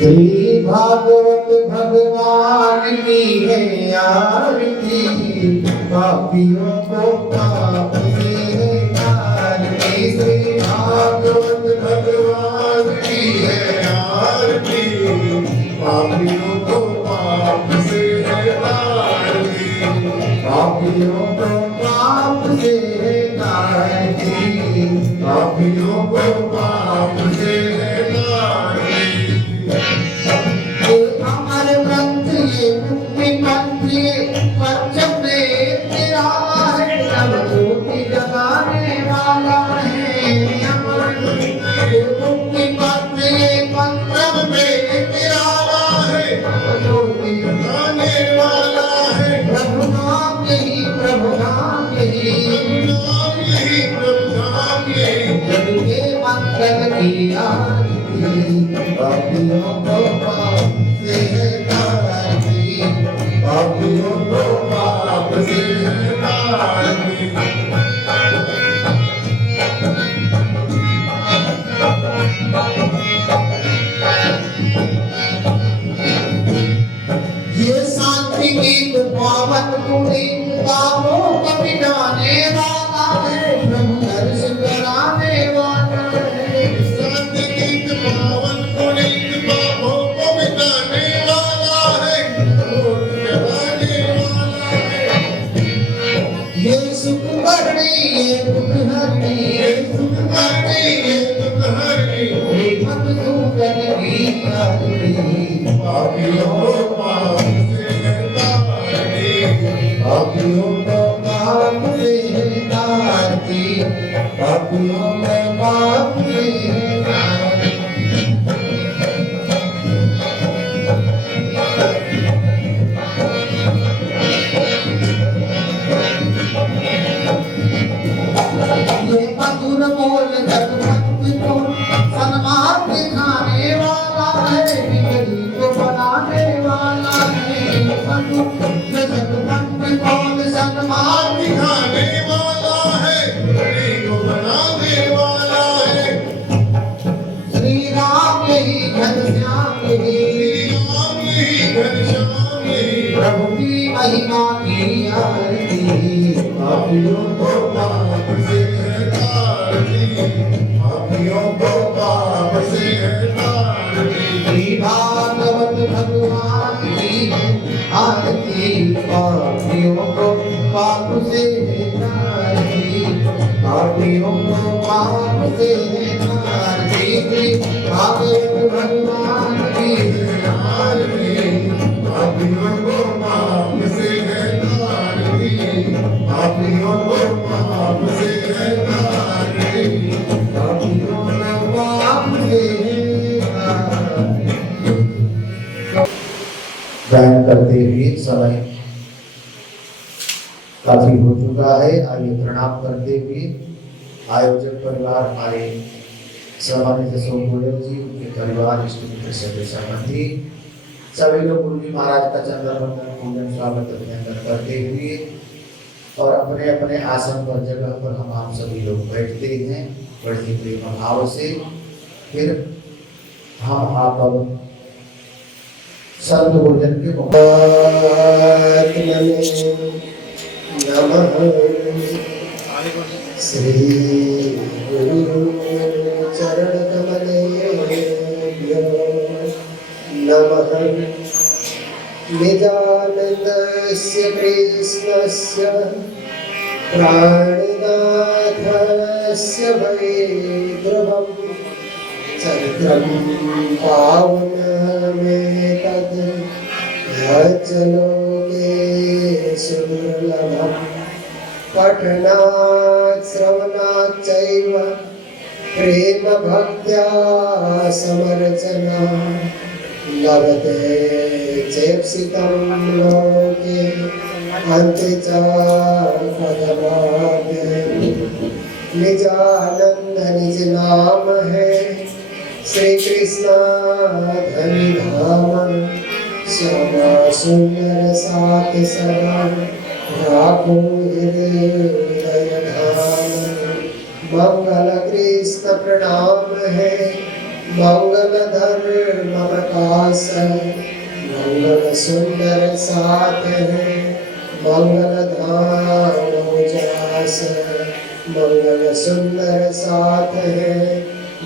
श्री भागवत भगवान की है आरती, पापियों को पाप से है तारती। श्री भागवत भगवान की है आरती, पापियों को पाप से है तारती। पापियों को पाप से है तारती, पापियों को पाप से है तारती। हमारे ग्रंथ ये मुक्ति मंत्री पंचम में तेरा है, सब ज्योति जगाने वाला है। हमारे मुक्ति मंत्री पंचम में तेरा है, सब ज्योति जगाने वाला है। प्रभु नाम यही, प्रभु नाम यही, नाम यही, प्रभु नाम यही। जग के मंगल की आरती, पापियों को पाप से है तारती, पापियों को पाप से है तारती। ये शांति गीत पावन पुनीत गावों कभी गाने वाला है, प्रभु दर्श कराने वाला है। शांति गीत पावन पुनीत गावों कभी गाने वाला है, प्रभु कराने वाला है। ये सुख हरणी, ये दुख हरणी, ये सुख हरणी, ये दुख हरणी। मत तू करनी आरती, पापियों को पाप से है तारती, पापियों को पाप से है तारती, पापियों को पाप से है तारती। ये मधुर बोल जगमग को सन्मार्ग दिखाने वाला है, बिगड़ी को बनाने वाला है। मधुर जगमग बोल सन्मार्ग दिखाने वाला है, बिगड़ी को बनाने वाला है। श्री राम यही, घनश्याम यही, श्री राम यही, घनश्याम यही। प्रभु की महिमा की आरती, पापियों को पाप से है तारती, पापियों को पाप से है तारती। श्री भागवत भगवान की आरती, पापियों को पाप से है तारती, पापियों को पाप से है तारती। श्री भागवत भगवान की आरती, पापियों को पाप से है तारती, पापियों को पाप से है तारती, पापियों को पाप से है तारती। गायन करते हुए समय काफी हो चुका है। आइए प्रणाम करते हुए आयोजक परिवार हमारे सम्मानित सोमगोयल जी, उनके परिवार, इष्ट मित्र, सभी संबंधी सभी लोग गुरु जी महाराज का चंद्रवंदन पूजन स्वागत अभिनंदन करते हुए और अपने अपने आसन पर, जगह पर हम आप सभी लोग बैठते हैं बड़े प्रेम भाव से। फिर हम आप अब संत भोजन के नमः श्री गुरु चरण कमलेभ्यो नमः। निजानन्दस्य कृष्णस्य प्राणनाथस्य वै ध्रुवम् चन्द्रं पावनमेतद् यच्च लोके सुदुर्लभम्। पठनात् श्रवणाच्चैव प्रेम भक्त्या समर्चना लभते चेप्सितं लोके अन्ते च पदमाप्यते। निजानंद निज नाम है, श्री कृष्ण धनी धाम। श्यामा सुंदर साथ सदा, राखो हृदय धाम। मंगल कृष्ण प्रणाम है, मंगलधर ममकास मंगल सुंदर साथ है, मंगल धाम जास मंगल सुंदर साथ है,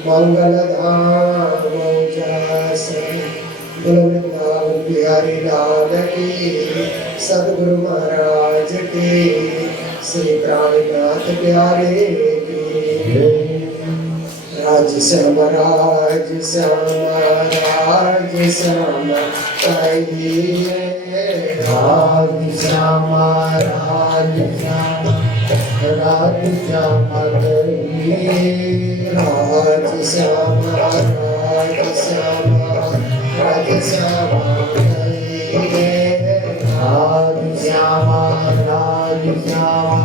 मंगल धाम जास। बोलो वृंदावन बिहारी लाल की, सदगुरु महाराज की, श्री प्राणनाथ प्यारे की। राज श्याम राज श्याम राज श्याम कहिए, राज श्याम राज श्याम राज श्याम कहिए, राज श्याम राज श्याम राज श्याम कहिए, राज श्याम राज श्याम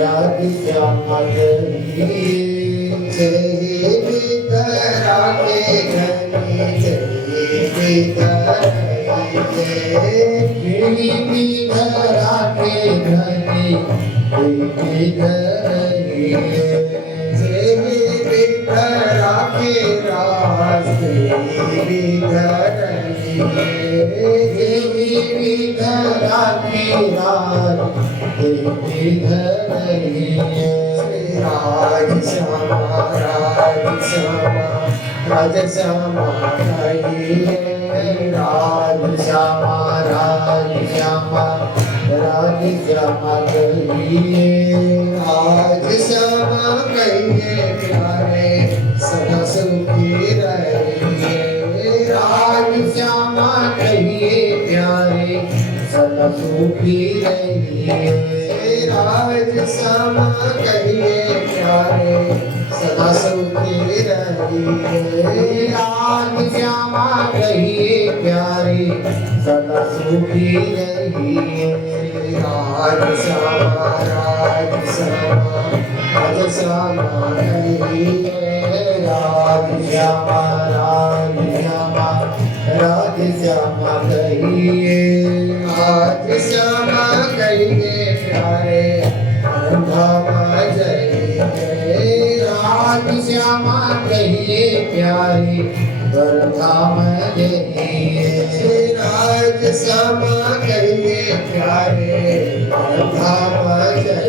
राज श्याम कहिए। जय बिदरा के घनी जय बिदरा के घनी जय बिदरा के राज जय बिदरा के राज राज श्याम राज श्याम राज श्याम कहिए, राज श्याम राज श्याम राज श्याम कहिए, राज श्याम कहिए प्यारे सदा सुखी रहिए, राज श्याम कहिए प्यारे सदा सुखी रहिए, राज श्याम कहिए प्यारे सदा सुखी रहिए, राज श्याम कहिए प्यारे सदा सुखी रहिए, राज श्याम राज श्याम राज श्याम कहिए, राज श्याम राज श्याम राज श्याम कहिए, राज श्याम कहिए प्यारे धाम जय, राज श्याम कहिए प्यारे धाम जय, राज श्याम कहिए प्यारे धाम जय,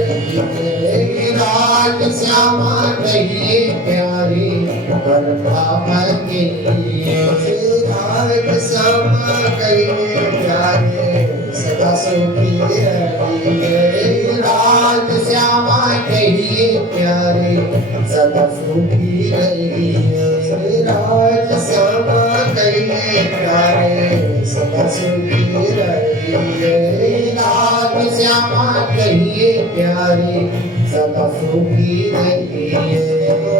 राज श्याम कहिए प्यारे धाम जय, राज श्याम कहिए प्यारे सदा सुखी रहिए, राज श्याम कहिए प्यारे सदा सुखी रहिए, राज श्याम कहिए प्यारे सदा सुखी रहिए, राज श्याम कहिए प्यारे सदा सुखी रहिए।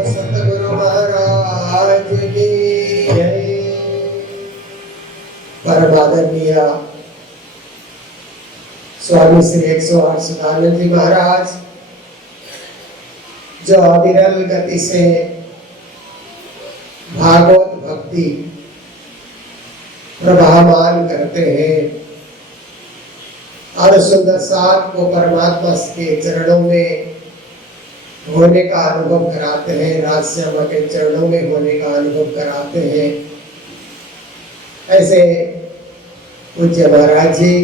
सतगुरु महाराज की जय। परम आदरणीय स्वामी श्री 108 सुधानंद जी महाराज जो अविरल गति से भागवत भक्ति प्रभामान करते हैं और सुंदर साथ को परमात्मा के चरणों में होने का अनुभव कराते हैं, राजश्यामा के चरणों में होने का अनुभव कराते हैं। ऐसे पूज्य महाराज जी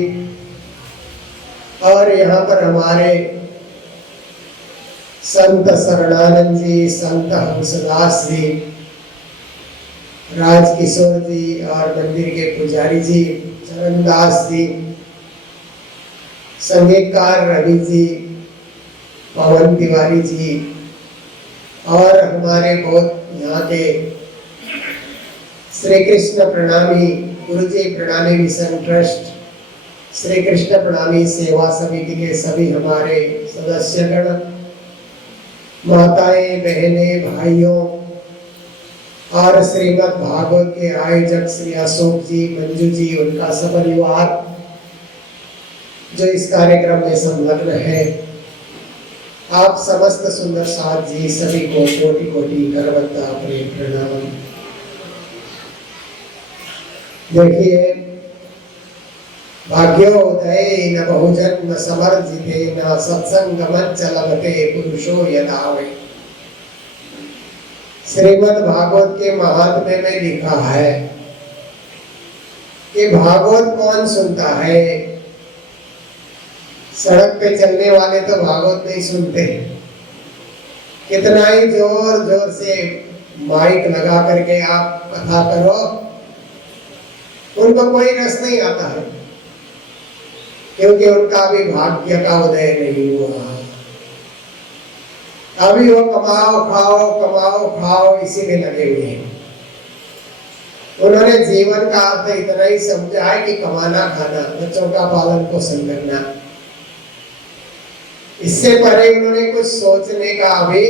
और यहाँ पर हमारे संत शरणानंद जी, संत हंसदास जी, राजकिशोर जी और मंदिर के पुजारी जी चरणदास जी, संगीतकार रवि जी, पवन तिवारी जी और हमारे बहुत यहाँ के श्री कृष्ण प्रणामी गुरु जी प्रणामी मिशन ट्रस्ट, श्री कृष्ण प्रणामी सेवा समिति के सभी हमारे सदस्यगण, माताएं, बहनें, भाइयों और श्रीमद् भागवत के आयोजक श्री अशोक जी, मंजू जी, उनका सपरिवार जो इस कार्यक्रम में संलग्न है, आप समस्त सुंदर साथ जी सभी को कोटि कोटि करवत्ता प्रेम प्रणाम। देखिए, भाग्योदय न बहुजन्म समर्जिते न सत्संगमच्च लभते पुरुषो यदावे। श्रीमद् भागवत के महात्म्य में लिखा है कि भागवत कौन सुनता है। सड़क पे चलने वाले तो भागवत नहीं सुनते, कितना ही जोर जोर से माइक लगा करके आप कथा करो, उनको कोई रस नहीं आता है, क्योंकि उनका भी भाग्य का उदय नहीं हुआ। अभी वो कमाओ खाओ इसी में लगे हुए हैं। उन्होंने जीवन का अर्थ इतना ही समझा है कि कमाना खाना, बच्चों का पालन पोषण करना, इससे परे उन्होंने कुछ सोचने का अभी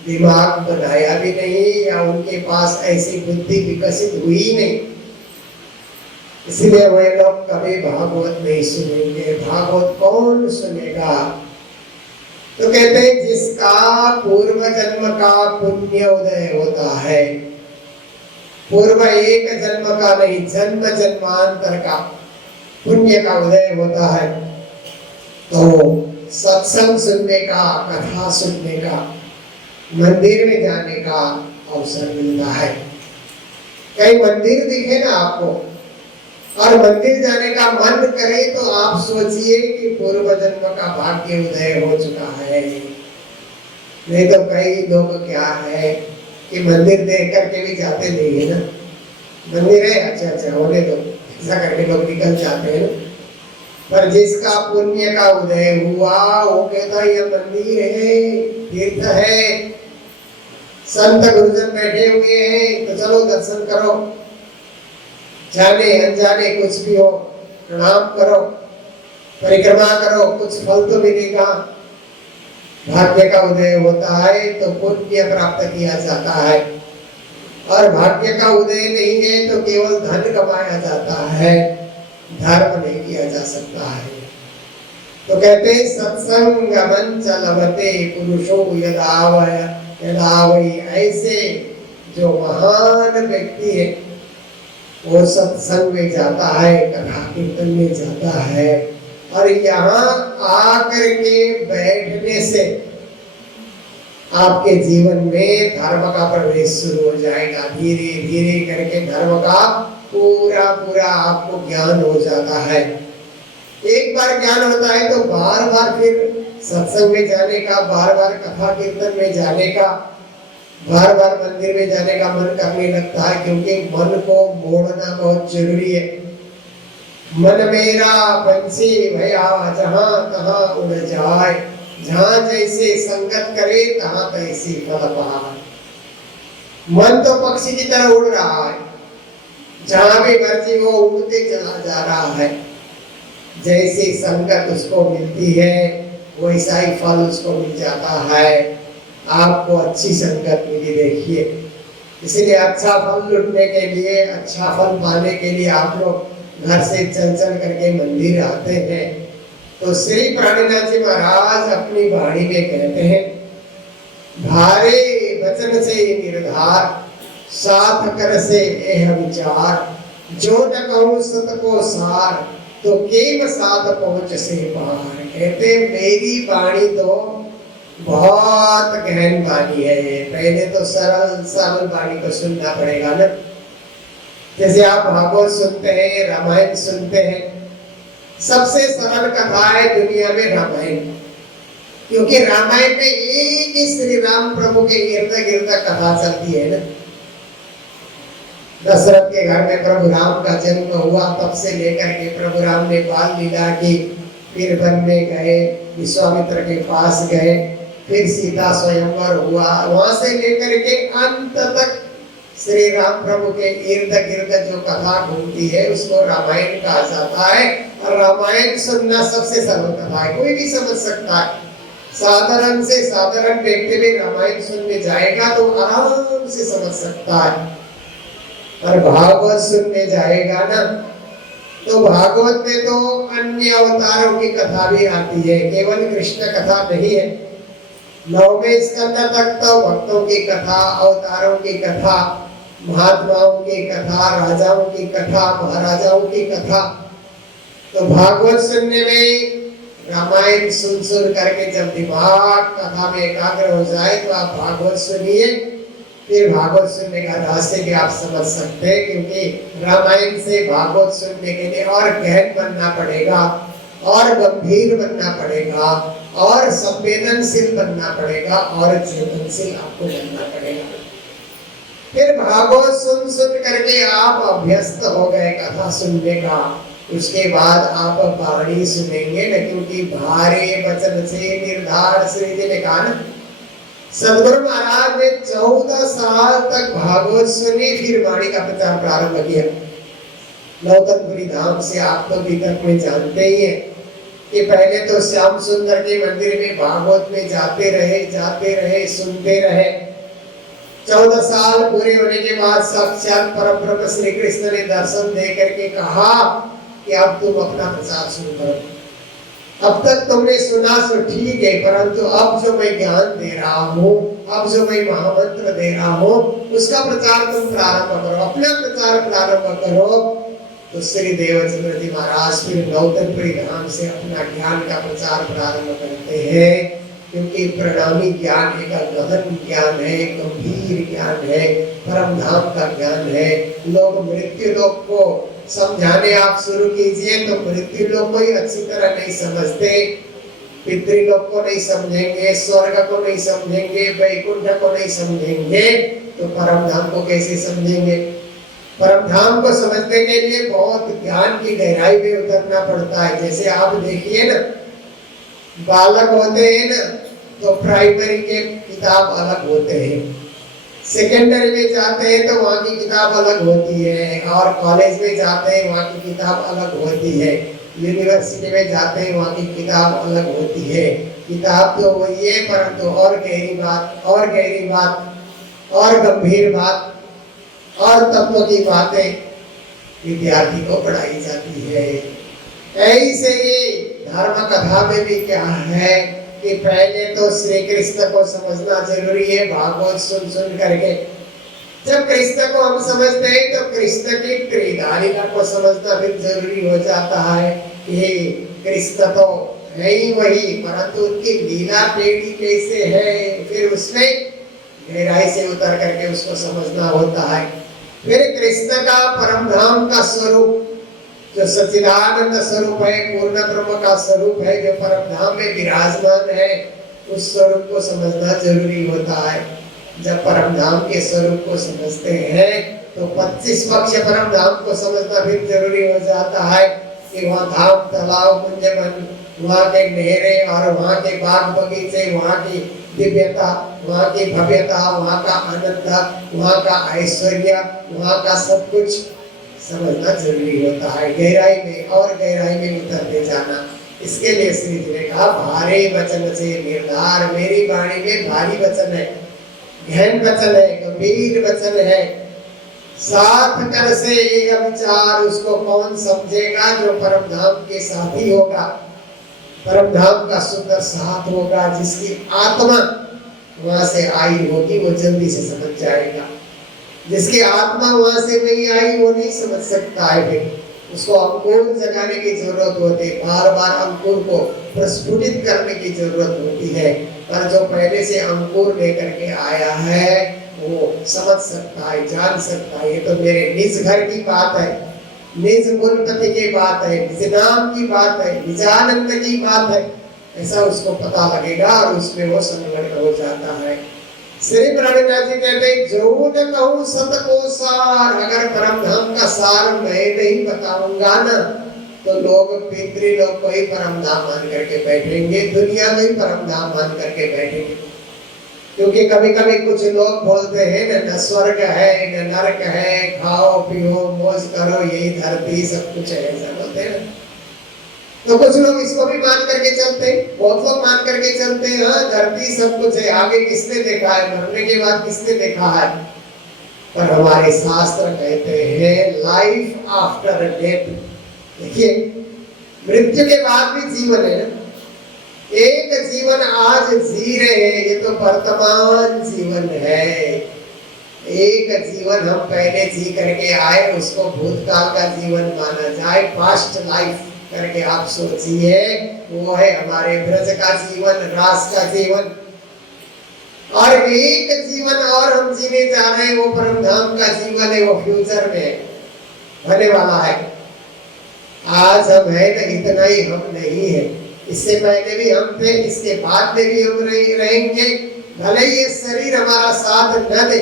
दिमाग बनाया भी नहीं, या उनके पास ऐसी बुद्धि विकसित हुई नहीं। इसलिए वे लोग कभी भागवत नहीं सुनेंगे। भागवत कौन सुनेगा? तो कहते हैं जिसका पूर्व जन्म का पुण्य उदय होता है, पूर्व एक जन्म का नहीं, जन्म जन्मांतर का पुण्य का उदय होता है, तो सत्संग सुनने का, कथा सुनने का, मंदिर में जाने का अवसर मिलता है। कई मंदिर दिखे ना आपको और मंदिर जाने का मन करे तो आप सोचिए कि पूर्व जन्म का भाग्य उदय हो चुका है। नहीं तो कई लोग क्या है कि मंदिर देख करके भी जाते नहीं है ना, मंदिर है अच्छा होने दो, ऐसा करके लोग निकल जाते हैं। पर जिसका पुण्य का उदय हुआ वो कहता है ये मंदिर है, तीर्थ है, संत गुरुजन बैठे हुए हैं, तो चलो दर्शन करो, जाने अनजाने कुछ भी हो प्रणाम करो, परिक्रमा करो, कुछ फल तो मिलेगा। भाग्य का उदय होता है तो पुण्य प्राप्त किया जाता है, और भाग्य का उदय नहीं है तो केवल धन कमाया जाता है, धर्म नहीं किया जा सकता है। तो कहते हैं सत्संग मंच लभते पुरुषो यदावै, ऐसे जो महान व्यक्ति है वो सत्संग में जाता है, कथा कीर्तन में जाता है, और यहाँ आकर के बैठने से आपके जीवन में धर्म का प्रवेश शुरू हो जाएगा। धीरे धीरे करके धर्म का पूरा आपको ज्ञान हो जाता है। एक बार ज्ञान होता है तो बार बार फिर सत्संग में जाने का, बार बार कथा कीर्तन में जाने का, बार बार मंदिर में जाने का मन करने लगता है, क्योंकि मन को मोड़ना बहुत जरूरी है। मन मेरा पंछी भया जहां तहां उड़ जाए, जहां जैसे संगत करे तहां तैसी फल पाए। मन तो पक्षी की तरह उड़ रहा है, जहां भी मर्जी वो उड़ते चला जा रहा है, जैसी संगत उसको मिलती है वैसा ही फल उसको मिल जाता है। आपको अच्छी संगत मिली, देखिए, इसलिए अच्छा फल लुटने के लिए, अच्छा फल पाने के लिए आप लोग घर से चल करके मंदिर आते हैं। तो श्री प्राणनाथ जी महाराज अपनी वाणी में कहते हैं, भारे वचन से निर्धार, साथ कर से यह विचार, जो न कहूँ सत को सार, तो केम साथ पहुँच से पार। कहते मेरी वाणी तो बहुत गहन वाणी है, पहले तो सरल वाणी को सुनना पड़ेगा ना। जैसे आप भागवत सुनते हैं, रामायण सुनते हैं, सबसे सरल कथा है दुनिया में रामायण, क्योंकि रामायण में एक ही श्री राम प्रभु के इर्द गिर्द कथा चलती है ना। दशरथ के घर में प्रभु राम का जन्म हुआ, तब से लेकर के प्रभु राम ने बाल लीला की, फिर वन में गए, विश्वामित्र के पास गए, फिर सीता स्वयंवर हुआ, वहां से लेकर के अंत तक श्री राम प्रभु के इर्द गिर्द जो कथा घूमती है उसको रामायण कहा जाता है। और रामायण सुनना सबसे सरल कथा है, कोई भी समझ सकता है। साधारण से साधारण व्यक्ति भी रामायण सुनने जाएगा तो आराम से समझ सकता है। और भागवत सुनने जाएगा ना तो भागवत में तो अन्य अवतारों की कथा भी आती है, केवल कृष्ण कथा नहीं है। 9वें स्कंद तक तो भक्तों की कथा, अवतारों की कथा, महात्माओं की कथा, राजाओं की कथा, महाराजाओं की कथा। तो भागवत सुनने में रामायण सुन करके जब दिमाग कथा में एकाग्र हो जाए तो आप भागवत सुनिए, फिर भागवत सुनने का रहस्य भी आप समझ सकते हैं, क्योंकि रामायण से भागवत सुनने के लिए और गहन बनना पड़ेगा, और गंभीर बनना पड़ेगा, और संवेदनशील बनना पड़ेगा, और चेतनशील आपको बनना पड़ेगा। फिर भागवत सुन सुन करके आप अभ्यस्त हो गए कथा सुनने का, उसके बाद आप वाणी सुनेंगे न, क्योंकि भारे वचन से निर्धार श्री जी ने कहा ना, सदगुरु महाराज ने 14 साल तक भागवत सुनी, फिर वाणी का प्रचार प्रारंभ किया। नौतनपुरी धाम से आप तो अभी तक में जानते ही हैं कि पहले तो श्याम सुंदर के मंदिर में भागवत में जाते रहे, सुनते रहे। 14 साल पूरे होने के बाद साक्षात परब्रह्म श्री कृष्ण ने दर्शन दे करके कहा कि अब तुम अपना प्रचार शुरू करो। अब तक तुमने सुना सो ठीक है, परंतु अब जो मैं ज्ञान दे रहा हूँ, अब जो मैं महामंत्र दे रहा हूँ, उसका प्रचार तुम प्रारंभ करो, अपना प्रचार प्रारंभ करो। तो श्री देवचंद्र जी महाराज फिर नौतनपुरी धाम से अपना ज्ञान का प्रचार प्रारंभ करते हैं, क्योंकि प्रणामी ज्ञान एक गहन ज्ञान है, गंभीर ज्ञान है, परम धाम का ज्ञान है। लोग मृत्यु लोक को समझाने आप शुरू कीजिए तो मृत्यु लोक को ही अच्छी तरह नहीं समझते, पितृलोक को नहीं समझेंगे, स्वर्ग को नहीं समझेंगे, वैकुंठ को नहीं समझेंगे, तो परम धाम को कैसे समझेंगे। परम धाम को समझने के लिए बहुत ज्ञान की गहराई में उतरना पड़ता है। जैसे आप देखिए ना, बालक होते हैं ना, तो प्राइमरी के किताब अलग होते हैं, सेकेंडरी में जाते हैं तो वहाँ की किताब अलग होती है, और कॉलेज में जाते हैं वहाँ की किताब अलग होती है, यूनिवर्सिटी में जाते हैं वहाँ की किताब अलग होती है। किताब तो वही है, परंतु और गहरी बात, और गहरी बात, और गंभीर बात, और तत्व की बातें विद्यार्थी को पढ़ाई जाती है। ऐसे ही धर्म कथा में भी क्या है कि पहले तो श्री कृष्ण को समझना जरूरी है, भागवत सुन सुन करके। जब कृष्ण को हम समझते हैं तो कृष्ण की त्रिधारिका को समझना भी जरूरी हो जाता है कि कृष्ण तो है ही वही, परंतु उनकी लीला टेढ़ी कैसे है, फिर उसमें गहराई से उतर करके उसको समझना होता है। फिर कृष्ण का परम धाम का स्वरूप जो सच्चिदानंद स्वरूप है, पूर्ण ब्रह्म का स्वरूप है, जो परम धाम में विराजमान है, उस स्वरूप को समझना जरूरी होता है। जब परम धाम के स्वरूप को समझते हैं तो 25 पक्ष परम धाम को समझना भी जरूरी हो जाता है कि वहाँ धाम, तालाब, कुंजवन, वहाँ के नहरें और वहाँ के बाग बगीचे, वहाँ की दिव्यता, वहाँ की भव्यता, वहाँ का आनंद, वहाँ का ऐश्वर्य, वहाँ का सब कुछ समझना जरूरी होता है। गहराई में और गहराई में उतरते जाना। इसके लिए श्री जी ने कहा भारे वचन से निर्धार, मेरी वाणी में भारी वचन है, गहन वचन है, गंभीर वचन है। साथ कर से एक विचार, उसको कौन समझेगा? जो परम धाम के साथी होगा, परम धाम का सुंदर साथ होगा, जिसकी आत्मा वहां से आई होगी, वो जल्दी से समझ जाएगा। जिसकी आत्मा वहां से नहीं आई वो नहीं समझ सकता है। फिर उसको अंकुर जगाने की जरूरत होती है, बार बार अंकुर को प्रस्फुटित करने की जरूरत होती है। पर जो पहले से अंकुर लेकर के आया है वो समझ सकता है, जान सकता है। ये तो मेरे निज घर की बात है, निज कुलपति की बात है, निज नाम की बात है, निजानंद की बात है, ऐसा उसको पता लगेगा और उसमें वो संलग्न हो जाता है। श्री प्रभुनाथ जी कहते हैं जो न कहूँ सत को सार, अगर परम धाम का सार मैं नहीं बताऊंगा ना तो लोग पितृलोक को ही परम धाम मान करके बैठेंगे, दुनिया में ही परम धाम मान करके बैठेंगे। क्योंकि कभी कभी कुछ लोग बोलते हैं न स्वर्ग है न नरक है, खाओ पियो मौज करो यही धरती सब कुछ है, ऐसा बोलते हैं। तो कुछ लोग इसको भी मान करके चलते हैं, बहुत लोग मान करके चलते हैं हाँ धरती सब कुछ है, आगे किसने देखा है, मरने के बाद किसने देखा है। पर हमारे शास्त्र कहते हैं लाइफ आफ्टर डेथ। देखिए मृत्यु के बाद भी जीवन है ना। एक जीवन आज जी रहे हैं, ये तो वर्तमान जीवन है। एक जीवन हम पहले जी करके आए, उसको भूतकाल का जीवन माना जाए, पास्ट लाइफ करके आप सोचिए, वो है हमारे ब्रज का जीवन, रास का जीवन। और एक जीवन और हम जीने जा रहे हैं, वो परम धाम का जीवन है, वो फ्यूचर में होने वाला है। आज हम है ना, इतना ही हम नहीं है। इससे पहले भी हम थे, इसके बाद में भी हम रहेंगे। भले ये शरीर हमारा साथ न दे,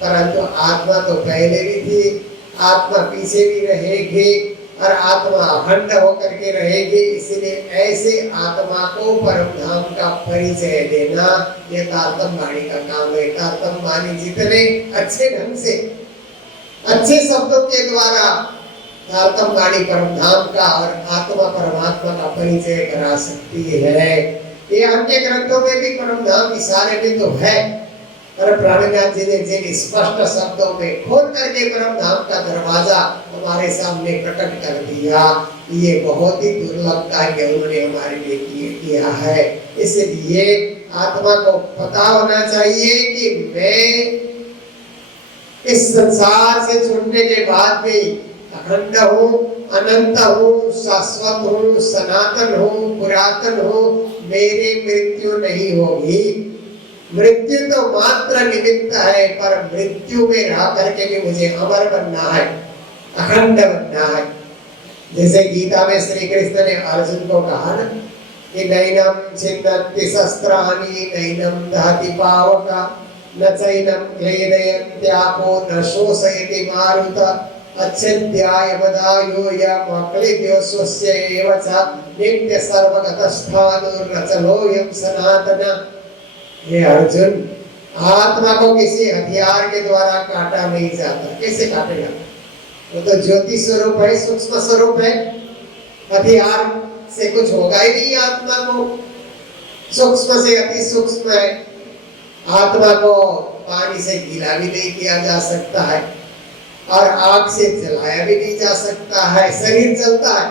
परंतु आत्मा तो पहले भी थी, आत्मा पीछे भी रहेगी और आत्मा अखंड होकर के रहेगी। इसलिए ऐसे आत्मा को परम धाम का परिचय देना ये तारतम वाणी का काम है। तारतम वाणी जितने अच्छे ढंग से, अच्छे शब्दों के द्वारा तारतम वाणी परम धाम का और आत्मा परमात्मा का परिचय करा सकती है। ये अन्य ग्रंथों में भी परम धाम इशारे में तो है, पर प्राणनाथ जी ने जिन स्पष्ट शब्दों में खोल करके परम धाम का दरवाजा हमारे सामने प्रकट कर दिया, ये बहुत ही दुर्लभ कार्य उन्होंने हमारे लिए किया है। इसलिए आत्मा को पता होना चाहिए कि मैं इस संसार से छूटने के बाद भी अखंड हूँ, अनंत हूँ, शाश्वत हूँ, सनातन हूँ, पुरातन हूँ। मेरी मृत्यु नहीं होगी। मृत्यु तो मात्र निमित्त है, पर मृत्यु में रह करके भी मुझे अमर बनना है, अखंड बनना है। जैसे गीता में श्री कृष्ण ने अर्जुन को कहा ना कि नैनम छिन्नन्ति शस्त्राणि नैनम दहति पावका न चैनम क्लेदयन्त्यापो न शोषयति मारुत अच्छेद्याय बदायो यम अक्लेद्यो स्वस्य एव च नित्य सर्वगतस्थाणुर्नचलोऽयं सनातन। हे अर्जुन, आत्मा को किसी हथियार के द्वारा काटा नहीं जाता। कैसे काटेगा? वो तो ज्योति स्वरूप है, सूक्ष्म स्वरूप है। हथियार से कुछ होगा ही नहीं आत्मा को। सूक्ष्म से अति सूक्ष्म है। आत्मा को पानी से गीला भी नहीं किया जा सकता है और आग से जलाया भी नहीं जा सकता है। शरीर जलता है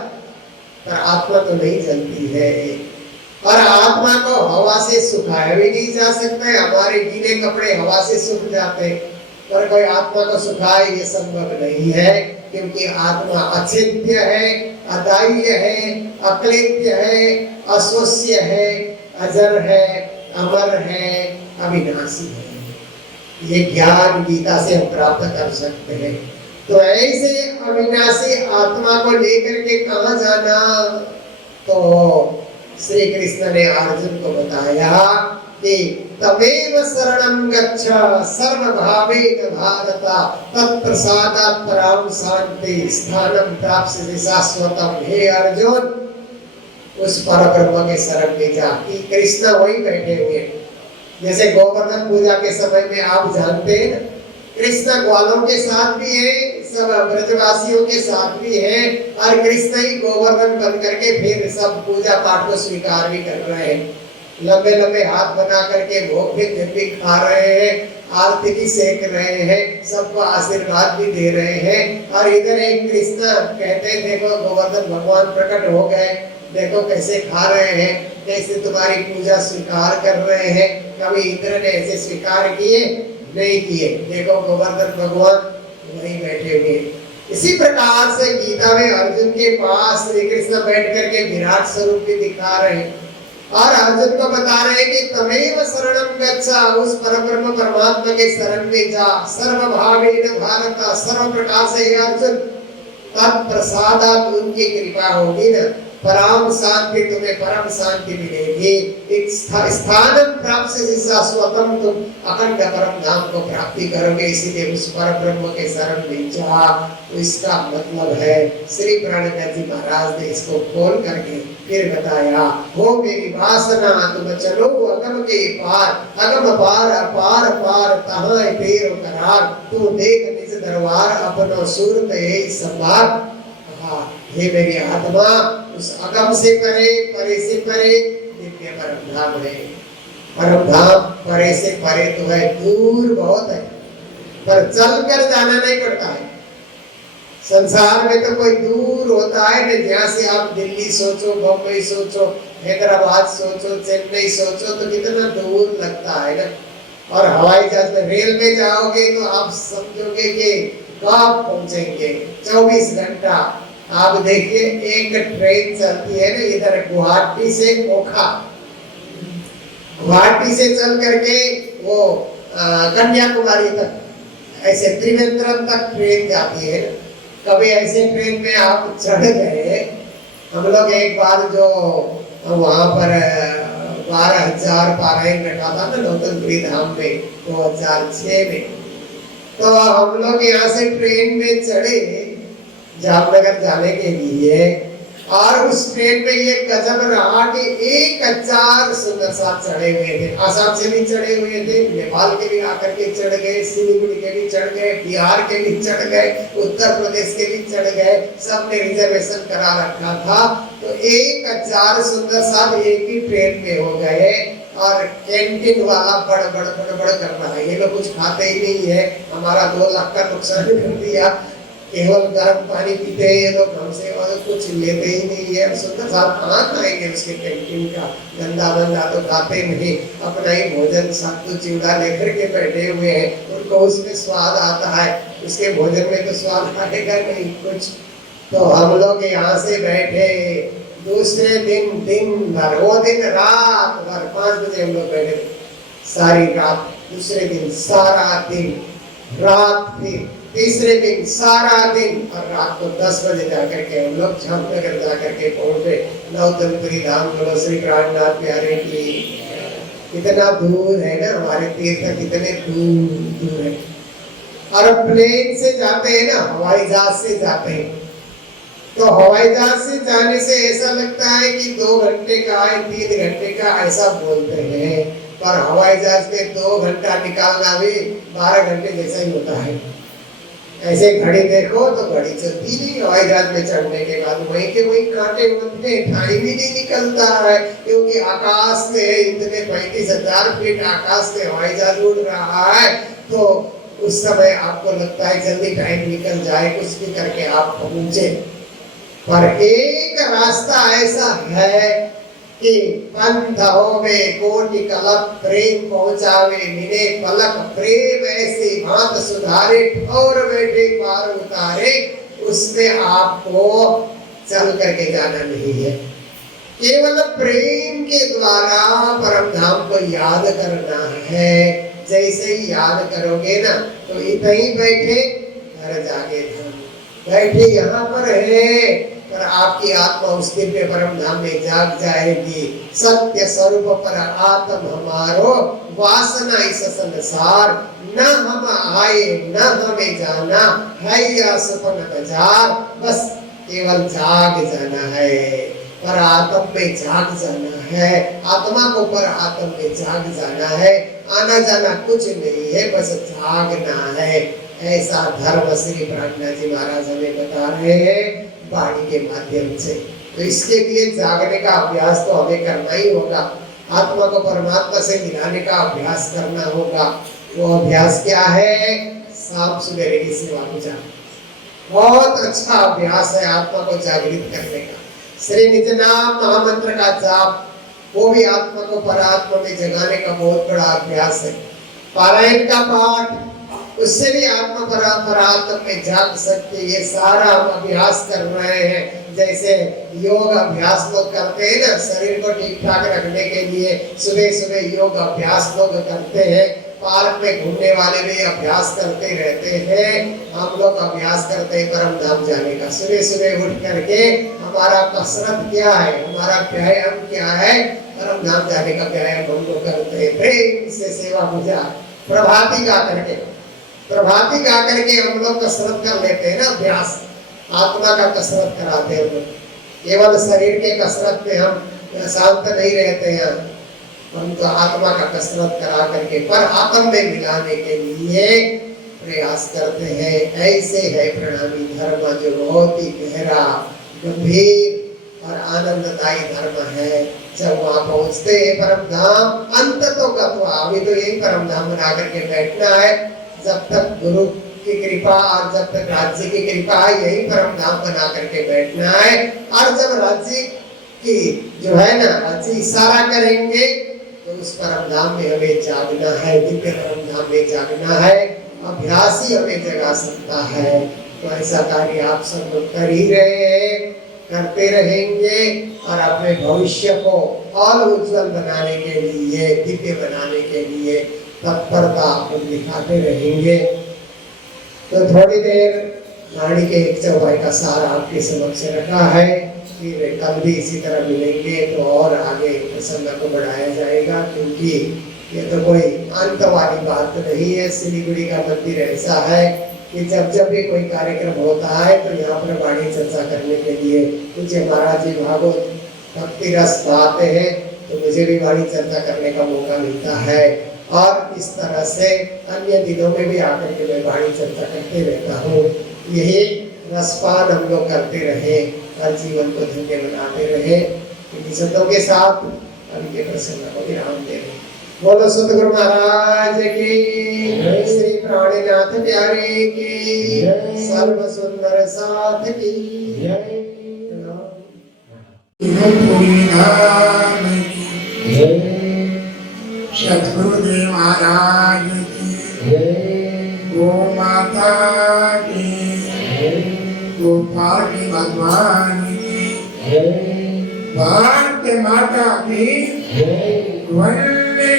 पर आत्मा तो नहीं जलती है। और आत्मा को हवा से सुखाया भी नहीं जा सकता है। हमारे गीले कपड़े हवा से सूख जाते हैं, पर कोई आत्मा को सुखाए ये संभव नहीं है, क्योंकि आत्मा अचिंत्य है, अदाह्य है, अक्लेद्य है, अस्वस्य है, अजर है, अमर है, अविनाशी है। ये ज्ञान गीता से हम प्राप्त कर सकते हैं। तो ऐसे अविनाशी आत्मा को लेकर के कहाँ जाना? तो श्री कृष्ण ने अर्जुन को बताया कि तमेव शरणं गच्छ सर्वभावेन भारत तत्प्रसादात् परां शांति स्थानं प्राप्स्यसि शाश्वतम्। हे अर्जुन, उस परब्रह्म के शरण में जा। कि कृष्ण वही बैठे हुए, जैसे गोवर्धन पूजा के समय में आप जानते हैं, कृष्ण ग्वालों के साथ भी है, सब ब्रजवासियों के साथ भी है, और कृष्ण ही गोवर्धन बन करके फिर सब पूजा पाठ को स्वीकार भी कर रहे हैं। लंबे लंबे हाथ बना करके भोग भी खा रहे हैं, आरती भी सेक रहे हैं, सबको आशीर्वाद भी दे रहे हैं। और इधर एक कृष्ण कहते हैं, देखो गोवर्धन भगवान प्रकट हो गए, देखो कैसे खा रहे हैं, कैसे तुम्हारी पूजा स्वीकार कर रहे हैं। कभी इंद्र ने ऐसे स्वीकार किए नहीं किए, देखो गोवर्धन भगवान वहीं बैठे हुए। इसी प्रकार से गीता में अर्जुन के पास श्री कृष्ण बैठ करके विराट स्वरूप भी दिखा रहे हैं और अर्जुन को बता रहे हैं कि तमेव शरणं गच्छ, उस परब्रह्म परमात्मा के शरण में जा। सर्वभावेन भारत, सर्व प्रकार से अर्जुन तत्प्रसादात्, उनकी कृपा होगी ना, परम शांति, तुम्हें परम शांति मिलेगी। एक स्थानम प्राप्स्यसि शाश्वतम्, तुम अखंड परम धाम को प्राप्ति करोगे। इसीलिए उस परब्रह्म के शरण में जा। तो इसका मतलब है श्री प्राणनाथ जी महाराज ने इसको खोल करके फिर बताया, हो मेरी वासना तुम चलो अगम के पार, अगम पार अपार पार तहाँ तेरो करार, तू देख निज दरबार अपनो सूरत यही संभार। हे मेरी आत्मा, उस अगम से परे, परे से परे दिव्य परम धाम है। परम धाम परे से परे तो है, दूर बहुत है, पर चल कर जाना नहीं पड़ता है। संसार में तो कोई दूर होता है ना, जहाँ से आप दिल्ली सोचो, बम्बई सोचो, हैदराबाद सोचो, चेन्नई सोचो, तो कितना दूर लगता है ना। और हवाई जहाज में, रेल में जाओगे तो आप समझोगे कि कब पहुंचेंगे, 24 घंटा। आप देखिए एक ट्रेन चलती है ना इधर गुवाहाटी से ओखा, गुवाहाटी से चल करके वो कन्याकुमारी तक, ऐसे त्रिवेंद्रम तक ट्रेन जाती है। कभी ऐसे ट्रेन में आप चढ़ गए, हम लोग एक बार जो वहां पर 12,000 पारायण रखा था ना नौतनपुरी धाम में 2006 में, तो हम लोग यहाँ से ट्रेन में चढ़े जामनगर जाने के लिए, और उस ट्रेन में ये गजब रहा कि 1,000 सुंदर साथ चढ़े हुए थे। आसाम से भी चढ़े हुए थे, नेपाल के भी आकर के चढ़ गए, सिलीगुड़ी के भी चढ़ गए, बिहार के भी चढ़ गए, उत्तर प्रदेश के भी चढ़ गए, सबने रिजर्वेशन करा रखा था। तो 1,000 सुंदर साथ एक ही ट्रेन में हो गए। और कैंटीन वाला बड़ कर रहा है, ये लोग कुछ खाते ही नहीं है, हमारा 2 लाख का नुकसान कर दिया, केवल गर्म पानी पीते हैं ये लोग, हमसे और कुछ लेते ही नहीं है। सुंदर साहब कहाँ खाएंगे उसके कैंटीन का गंदा बंदा तो खाते नहीं, अपना ही भोजन सत्तू चिवड़ा लेकर के बैठे हुए हैं, उनको उसमें स्वाद आता है, उसके भोजन में तो स्वाद आएगा नहीं कुछ। तो हम लोग यहाँ से बैठे, दूसरे दिन भर, वो दिन रात भर 5 बजे हम लोग बैठे, सारी रात, दूसरे दिन सारा दिन रात, फिर तीसरे दिन सारा दिन, और रात को 10 बजे जाकर के हम लोग जामनगर जाकर के पहुंचे। नौतनपुरी धाम बोलो श्री प्राणनाथ प्यारे की। कितना दूर है ना हमारे तीर्थ, कितने दूर है। और प्लेन से जाते हैं ना, हवाई जहाज से जाते हैं, तो हवाई जहाज से जाने से ऐसा लगता है कि 2 घंटे का है, 3 घंटे का ऐसा बोलते हैं, पर हवाई जहाज में 2 घंटा निकालना भी 12 घंटे जैसा ही होता है। ऐसे घड़ी देखो तो घड़ी चलती नहीं, हवाई जहाज में चढ़ने के बाद वहीं के वहीं कांटे उड़ते, टाइम ही नहीं निकलता है, क्योंकि आकाश में इतने 35,000 फीट आकाश में हवाई जहाज उड़ रहा है। तो उस समय आपको लगता है जल्दी टाइम निकल जाए, कुछ भी करके आप पहुंचे। पर एक रास्ता ऐसा है कि पंथ होवे कोटि कलप, प्रेम पहुंचावे मिले पलक, प्रेम ऐसे भांत सुधारे, ठौर बैठे पार उतारे। उसमें आपको चल करके जाना नहीं है, केवल प्रेम के द्वारा परम धाम को याद करना है। जैसे ही याद करोगे ना, तो इतना ही बैठे घर जाके धाम, बैठे यहाँ पर है, पर आपकी आत्मा उस दिन में परम धाम में जाग जाएगी। सत्य स्वरूप पर आत्म हमारो, वासना इस संसार, न हम आए न हमें जाना, है या सपन बाजार। बस केवल जाग जाना है, पर आत्म में जाग जाना है, आत्मा को पर आत्म में जाग जाना है। आना जाना कुछ नहीं है, बस जागना है। ऐसा धर्म श्री प्राणनाथ जी महाराज हमें बता रहे हैं वाणी के माध्यम से। तो इसके लिए जागने का अभ्यास तो हमें करना ही होगा, आत्मा को परमात्मा से मिलाने का अभ्यास करना होगा। वो अभ्यास क्या है? शाम सवेरे की सेवा पूजा, बहुत अच्छा अभ्यास है आत्मा को जागृत करने का। श्री निज नाम महामंत्र का जाप, वो भी आत्मा को परात्मा में जगाने का बहुत बड़ा अभ्यास है। पारायण का पाठ, उससे भी आत्मा परात्मा में जाग सकते। ये सारा हम अभ्यास कर रहे हैं। जैसे योग अभ्यास लोग करते हैं ना, शरीर को ठीक ठाक रखने के लिए सुबह सुबह योग अभ्यास लोग करते हैं। पार्क में घूमने वाले भी अभ्यास करते रहते हैं। हम लोग अभ्यास करते हैं परम धाम जाने का। सुबह सुबह उठ करके हमारा कसरत क्या है, हमारा व्यायाम क्या है? परम धाम जाने का व्यायाम हम लोग करते हैं। प्रेम से सेवा पूजा, प्रभाती गा करके, प्रभाती गा करके हम लोग कसरत कर लेते हैं ना, अभ्यास आत्मा का कसरत कराते हैं हम लोग। केवल शरीर के कसरत में हम शांत नहीं रहते हैं, हम तो आत्मा का कसरत करा करके पर आत्म में मिलाने के लिए प्रयास करते हैं। ऐसे है प्रणामी धर्म, जो बहुत ही गहरा, गंभीर और आनंददायी धर्म है। जब वहां पहुंचते हैं परम धाम, अंत तो गत्वा, अभी तो यही परम धाम बना करके बैठना है। जब तक गुरु की कृपा और जब तक राज्य की कृपा है, यही परम धाम बना करके बैठना है। और जब राज्य की जो है ना, राज्य इशारा करेंगे तो उस परम धाम में हमें जागना है, दिव्य परम धाम में जागना है। अभ्यास ही हमें जगा सकता है। तो ऐसा कार्य आप सब लोग कर ही रहे हैं, करते रहेंगे और अपने भविष्य को और उज्जवल बनाने के लिए, दिव्य बनाने के लिए तत्परता हम दिखाते रहेंगे। तो थोड़ी देर वाणी के एक चौपाई का सार आपके समक्ष रखा है। फिर कल भी इसी तरह मिलेंगे तो और आगे प्रसंग को बढ़ाया जाएगा, क्योंकि ये तो कोई अंत वाली बात नहीं है। सिलीगुड़ी का मंदिर ऐसा है कि जब जब भी कोई कार्यक्रम होता है तो यहाँ पर वाणी चर्चा करने के लिए कुछ महाराज जी भागवत भक्ति रस गाते हैं, तो मुझे भी वाणी चर्चा करने का मौका मिलता है। और इस तरह से अन्य दिनों में भी आकर के मैं वाणी चर्चा करते रहता हूँ। यही रसपान हम लोग करते रहे और जीवन को धन्य बनाते रहे। इन शब्दों के साथ अभी के प्रसंग को विराम दे रहे। बोलो सतगुरु महाराज की, श्री प्राणीनाथ प्यारे की, सर्व सुंदर साथ की जय। सतगुरुदेव महाराज की, गो माता की, गोपाल की भगवान की, भारत माता की वंदे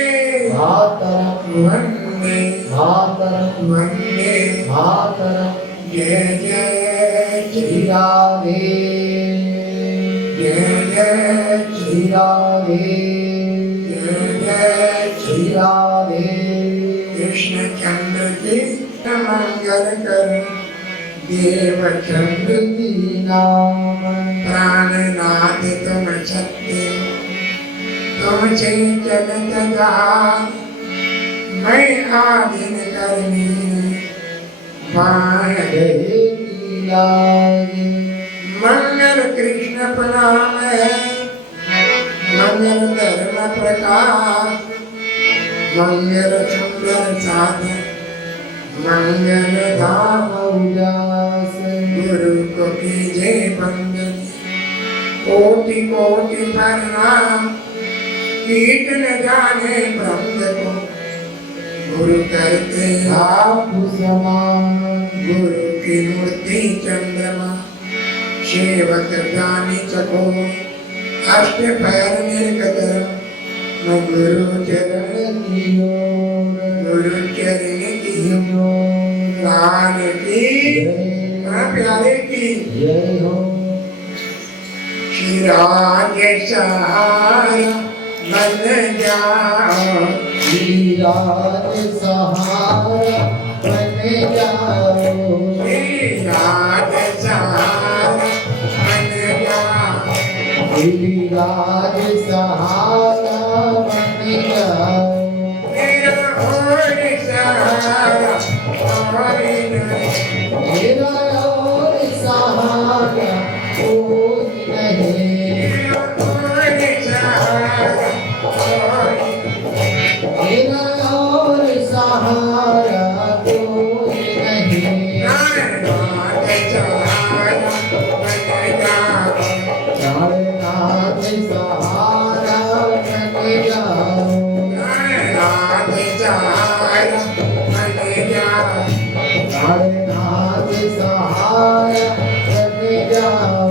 मातरम वंदे मातरम वंदे मातरम। जय जय श्री राधे जय जय श्री राधे जय जय श्री राधे। कृष्ण चंद्र की मंगल कर देवचंद्र नाम प्राणनाथ तुम सत्य तुमसे चलत जान मैं आदिन करनी पाए मंगल कृष्ण प्रणाम है मंगल धर्म प्रकाश मंगल सुंदर साधन मंगल धाम उल्लास गुरु को कीजे बंदन कोटि कोटि प्रणाम कीट न जाने ब्रह्म को गुरु करते आप समान गुरु की मूर्ति चंद्रमा सेवक जानी सको अष्ट पैर निर्गत न गुरु चरण गुरु चरण की लाल की प्यारे की जय हो। शिराज सहारा बन जाओ श्रीराज सहारा बन जाओ शिराज सहारा बन जाओ श्रीराज सहारा बन जाओ मेरा और सहारा और मेरा और सहारा कोई नहीं मेरा और सहारा कोई नहीं प्राणनाथ सहारा बन जाओ प्राणनाथ सहारा बन जाओ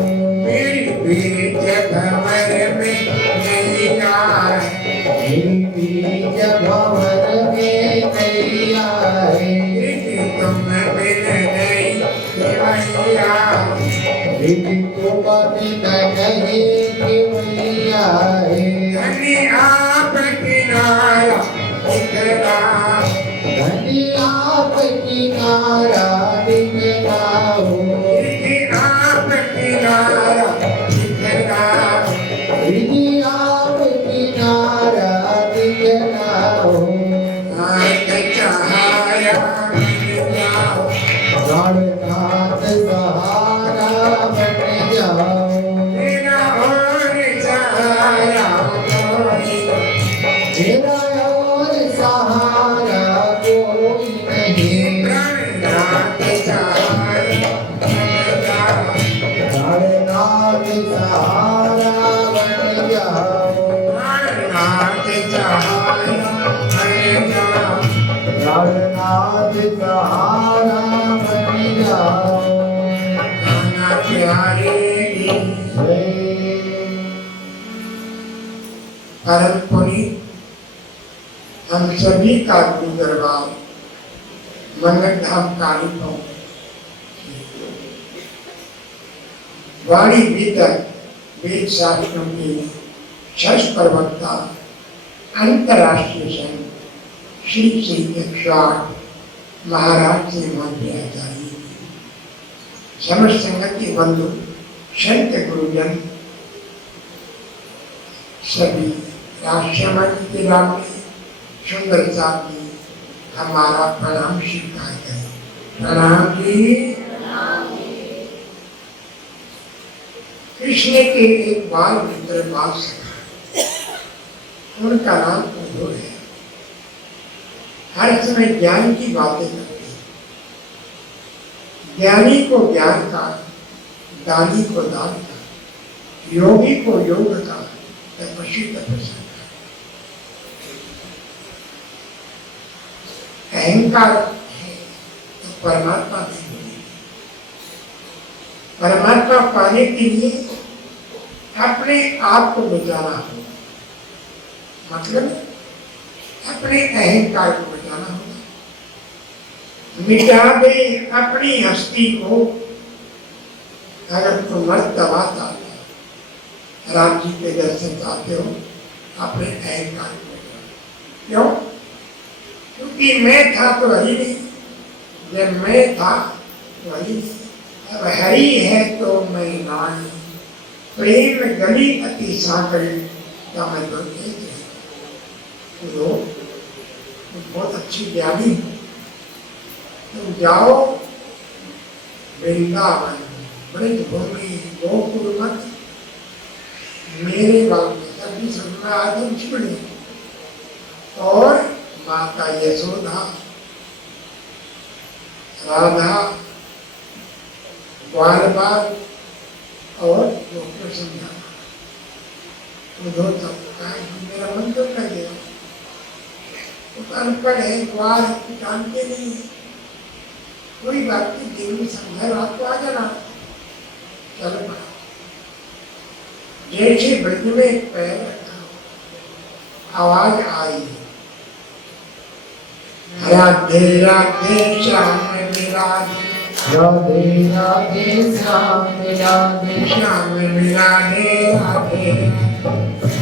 बीज भंवर में नहीं आए बीज तुम बिन नहीं क्यों आए आप किनारा धनी आप किनारा दिखलाओ आप किनारा विधि आप किनारा दिखलाओ प्राणनाथ सहारा बन जाओ मेरा और सहारा कोई नहीं प्राणनाथ सहारा बन जाओ प्राणनाथ सहारा बन जाओ जय। परम पुनीत हम सभी का गुरु दरबार मंगल धाम कालीपो वाणी भीतर वेद शास्त्रों के षष्ठ प्रवक्ता अंतर्राष्ट्रीय संघ श्री श्री 108 महाराज से मध्य आचार्य समस्त संगति बंधु संत गुरुजन सभी राष्ट्रमय के नाम में सुंदर साथ में हमारा प्रणाम स्वीकार करें। प्रणाम जी। कृष्ण के एक बाल मित्र बाल सखा, उनका नाम उद्धव है। हर समय ज्ञान की बातें करते हैं। ज्ञानी को ज्ञान का, दानी को दान का, योगी को योग का, तपस्वी तपस्या का। अहंकार है तो परमात्मा नहीं होगी। परमात्मा पाने के लिए अपने आप को बचाना होगा, मतलब अपने अहंकार को बचाना होगा। मिटा दे अपनी हस्ती को, अगर तुम मर्तबा चाहते हो, राम जी के दर्शन चाहते हो, अपने अहंकार को बचाओ। क्यों? क्योंकि मैं था तो हरि नहीं, जब मैं था तो हरि नहीं, अब हरि है तो मैं नाई। प्रेम गली अति साकरी का मैं तो बहुत अच्छी ज्ञानी हो, तुम जाओ वृंदावन ब्रजभूमि गोकुल मत, मेरे बाल में सभी सुनना आदम छिपड़े और माता यशोदा, राधा, ग्वाल बाल और गोकुल समझाना। उद्धव तब मेरा मन तो कर दिया, अनपढ़ है, ग्वाल जानते नहीं है, कोई बात नहीं, दिल में समझाए आपको आ जाना, चल पड़ा। जैसे ब्रज में एक पैर रखा, आवाज आई, राधे राधे श्याम राधे, राधे राधे श्याम राधे, श्याम राधे राधे,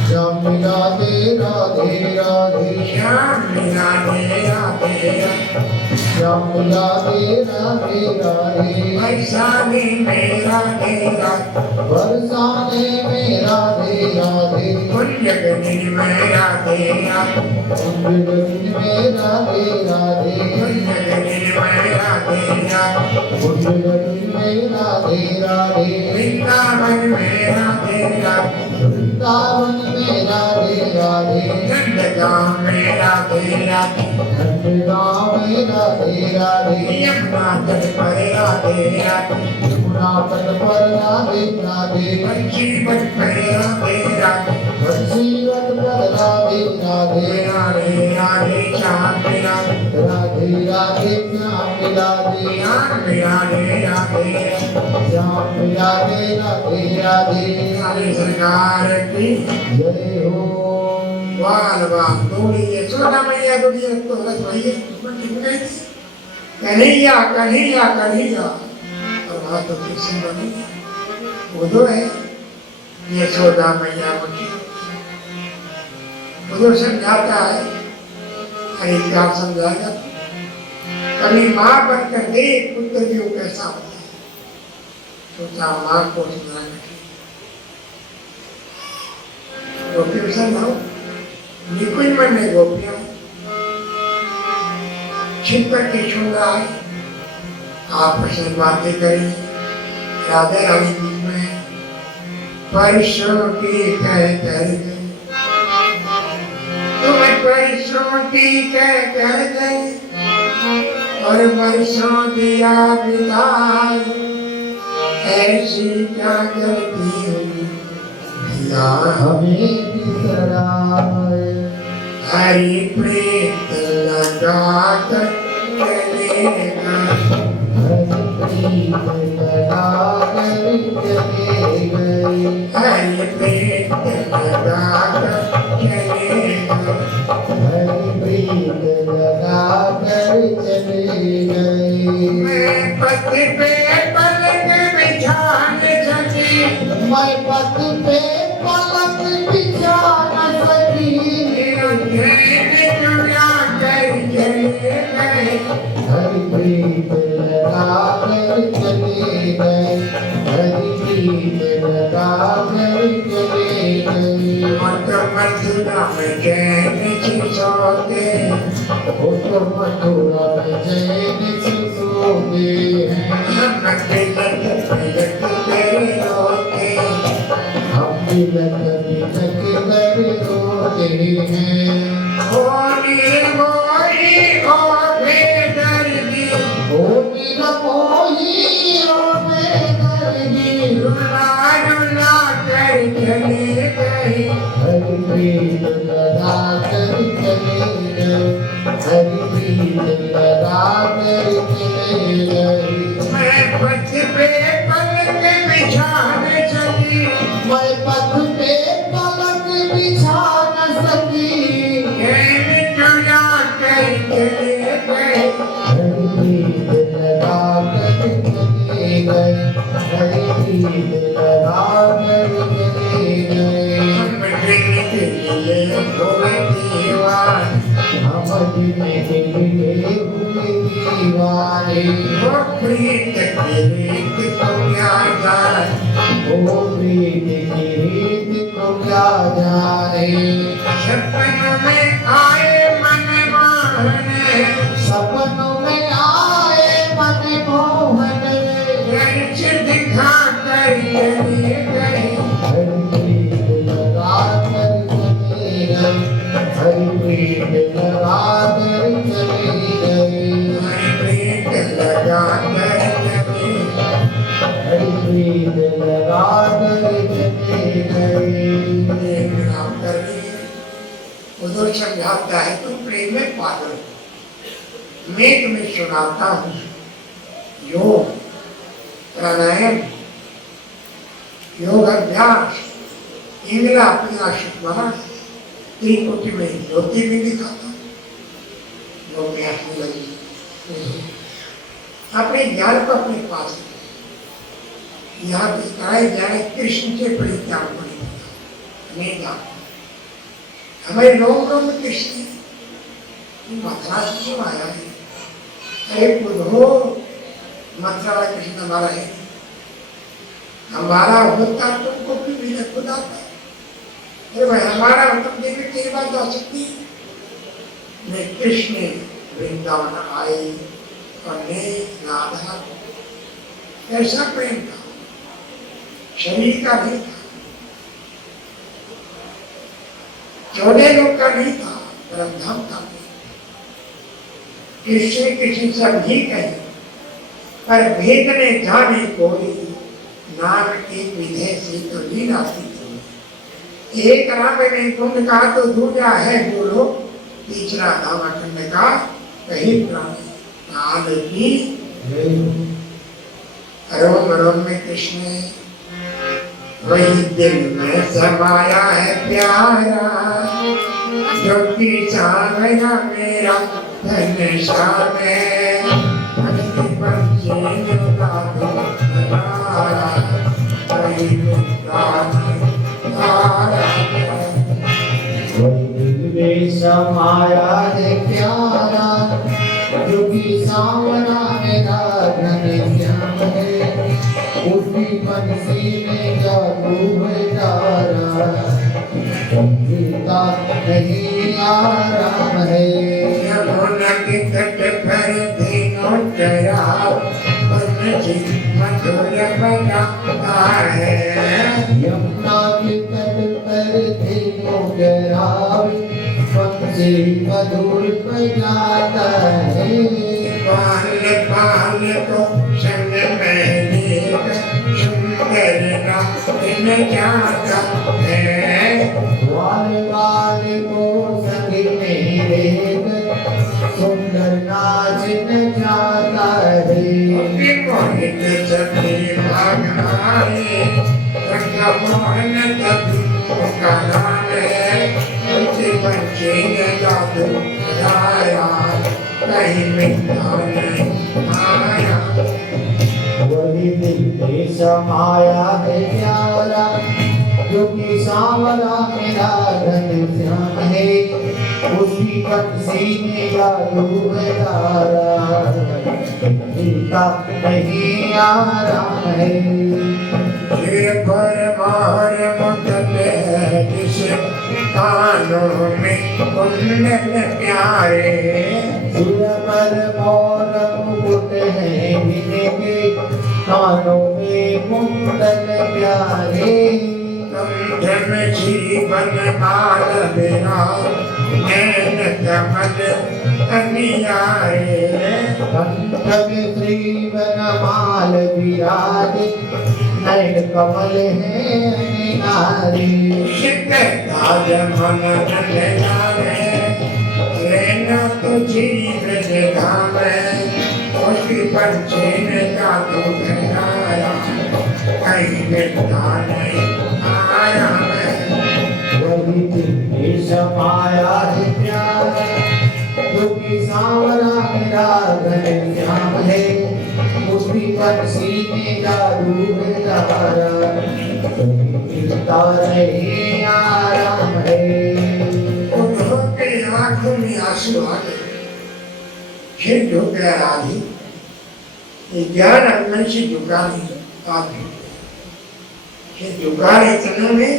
श्याम राधे राधे राधे, श्याम राधे राधे, श्याम राधे राधे राधे, बरसाने में राधे राधे, बरसाने में राधे राधे, कुंज गगन में राधे राधे, कुंज गगन में राधे राधे, कुंज गगन में राधे राधे, कुंज गगन में राधे राधे, वृंदावन में राधे राधे, वृंदावन में राधे राधे, नंदगांव में राधे राधे, नंदगांव में राधे राधे, यमुना तट पर राधे राधे, यमुना तट पर राधे राधे, बंशीवट पर राधे राधे, बंशीवट पर राधे राधे, राधे राधे श्याम राधे, राधे राधे श्याम राधे, श्याम राधे राधे, श्याम राधे राधे राधे, हरे सरकार की जय हो। वाल वाल दौड़ी यशोदा मैया दौड़ी तो रस भैया उसमें टिक गई थी, कन्हैया कन्हैया कन्हैया, और वहाँ तो कृष्ण बनी वो दो है यशोदा मैया मुझे वो समझाता है, अरे क्या समझाएगा, कभी माँ बनकर देख पुत्र भी वो कैसा होता है, सोचा माँ को सुधरा गोपी समझाओ, निकुंज मन में गोपियां छिप करके सुन रहा है, आपस में बातें करी, राधा रानी बीच में परसों की कह कर गई, तुम्हें परसों की कह कर गई और बरसों दिया विदाई, ऐसी क्या गलती हुई भैया हमें बिसराए, हरि प्रीत लगा कर चलेगा, हरि प्रीत लगा कर चले गए, हरि प्रीत लगा कर चलेगा, मैं पथ पे पलक बिछा न सकी, मैं पथ पे पलक बिछा न सकी। मेरा चैन चुरा कर चले गए, हरि प्रीत लगा कर चले गए, हरि प्रीत लगा कर चले गए। मत मथुरा में चैन से सोते, वो तो मथुरा में चैन से सोते हैं। हम बिलक बिलक कर रोते, हम बिलक बिलक कर रोते हैं। ओ निर्मोही ओ बेदर्दी, ओ निर्मोही ओ बेदर्दी, रुला रुला कर चले गए, हरि प्रीत लगा कर चले गए, हरि प्रीत लगा कर चले गए। मैं पथ पे पलक बिछा न सकी, मैं पथ पे पलक बिछा न सकी। चैन चुरा कर चले गए, हरि प्रीत लगा कर चले गए, हरि प्रीत लगा कर चले गए। हम दिल के लिए हुए दीवान, हम दिल के लिए हुए दीवाने। वो प्रीत की रीत को क्या जाने, ओ प्रीत की रीत को क्या जाने। सपनों में आए मन मोहन, सपनों में आए मन मोहन, दर्श दिखा कर चले गए, हरि प्रीत लगा कर चले गए, हरि प्रीत लगा कर चले गए। प्रीत लगा कर चले, हरि प्रीत लगा कर चले गए। प्रेम नाम कर रही है। उधर समझाता है तुम प्रेम में पागल हो, मैं तुम्हें सुनाता हूँ योग, प्राणायाम, योग अभ्यास, इंद्रा अपना शुक्र त्रिकुटी में ज्योति भी दिखाता हूँ। लोग हंसने लगी, अपने ज्ञान को अपने पास रखो। यहाँ दिखाए जाए कृष्ण के परित्याग को नहीं पता, नहीं जानता। हमें लोग में कृष्ण मथुरा से क्यों आया है? अरे बुधो, मथुरा वाला कृष्ण हमारा है, हमारा होता तुमको भी मेरे खुद आता है। अरे भाई हमारा तुम देवी तेरी बात आ सकती है? मैं कृष्ण वृंदावन आए और ने राधा को ऐसा प्रेम था, शरीर का नहीं था, चौदह लोग का नहीं था, परम धाम का नहीं। किसी किसी सब ही कहे, पर भेदने जाने कोई, नाम की विधे से तो लीला थी। एक राम ने कुंड कहा तो दूजा है बोलो, तीसरा रामाखंड का कहीं प्राणी काल की। रोम रोम में कृष्ण वही दिल में समाया है प्यारा, जो कि सामना मेरा धन श्याम है, अग्नि पंछी वही समाया है प्यारा, जो कि सामना मेरा घन श्याम है, उसकी बंसी में जादू है तारा, गीता नहीं आराम है। यमुना के तट पर तीनों चराव, मधुर बजाता है। यमुना के तट पर तीनों चराव, बंसी मधुर बजाता है। बाल बाल को संग में लेकर सुंदर नाचन जाता है। बाल बाल को संग में लेकर सुंदर नाचन जाता है। मोहित सभी भागाए, रंग मोहन सभी कराए, उनसे बच्चे ने जादू कराया, कहीं मिठाई समाया है प्यारा जो कि सांवरा मेरा घन श्याम है उसकी बंसी में जादू है तारा मिलता नहीं आराम है सिर पर मार मुकुट है जिस कानों में कुंडल प्यारे सिर पर मोर मुकुट है जिनके कानों में कुंडल प्यारे कंठ में जीवन माल मेरा नैन कमल अनियारे कंठ में श्रीवन माल विराज नयन कमल है नारी शिव राज मन जाने रेना तो जीवन गावे उसकी पंचे ने जादू बनाया कहीं मिटता नहीं आया वही तिन्नी समाया है प्यार जो कि सांवरा मेरा घन श्याम है उसकी बंसी में जादू है तारा मिलता नहीं आराम है उनके आंखों में आंसू आ गए फिर जो गया आधी ये ज्ञान अंदर से झुका नहीं आधी ये झुका इतना में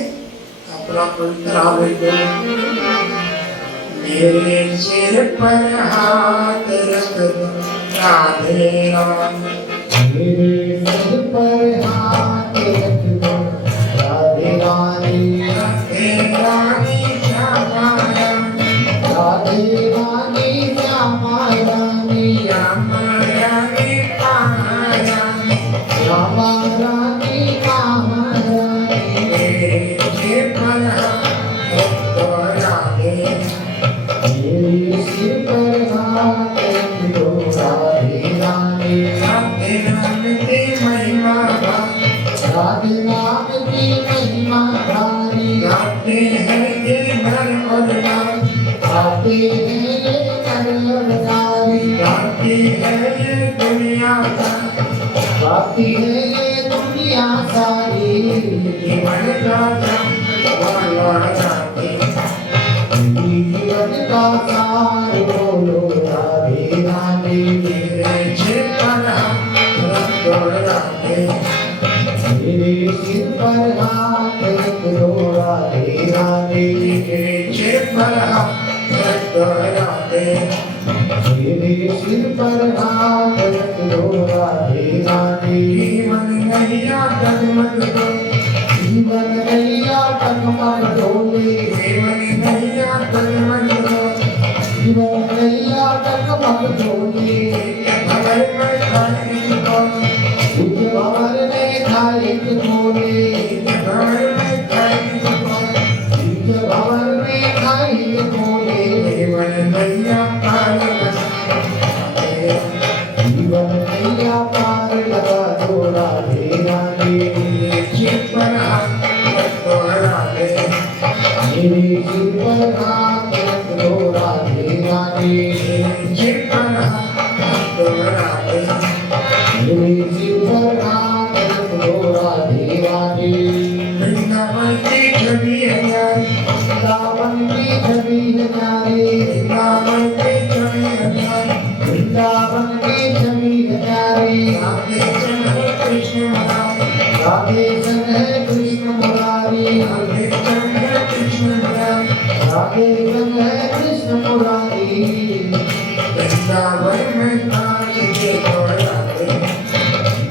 अपना पवित्र आवे मेरे सिर पर हाथ रख दो राधे राम मेरे सिर पर हाथ रख दो राधे रानी राधे रानी श्यामा रानी राधे रानी श्यामा रानी श्यामा रानी पामा रानी श्यामा रानी कामा रानी मेरे सिर पर हाथ रख दो राधे मेरे सिर पर हाथ रख दो राधे रानी राधे नाम की महिमा राधे नाम की महिमा भारी गाते हैं ये नर और नारी आते हैं ये नरनारी गाती है ये दुनिया बाकी है ये दुनिया सारी जीवन का वाला जाते जीवन का सार बोलो राधे रानी मेरे सिर पर हाथ रख दो राधे मेरे सिर पर हाथ रख दो राधे रानी मेरे सिर पर हाथ रख दो राधे मेरे सिर पर हाथ रख दो राधे रानी जीवन नैया डगमग दो जीवन नैया टगमग डोले जीवन नैया डगमग दो जीवन नैया टगमग डोले भवर में खाने को तुझे भंवर में खाए बोले भवर में खाने को तुझे भंवर में खाए बोले जीवन नैया पार लगाए जीवन नैया पार लगा दो राधे रानी मेरे सिर पर हाथ रख दो राधे मेरे सिर पर हाथ रख दो राधे रानी मेरे सिर पर हाथ रख दो राधे मेरे सिर पर हाथ रख दो राधे रानी वृंदावन की छवि है प्यारी वृंदावन की छवि है प्यारी वृंदावन की छवि है प्यारी वृंदावन की छवि है प्यारी राधे चंद्र कृष्ण मुरारी राधे सन है कृष्ण मुरारी राधे चंद्र कृष्ण मुरारी राधे सन है कृष्ण मुरारी वृंदावन में काली के दो राधे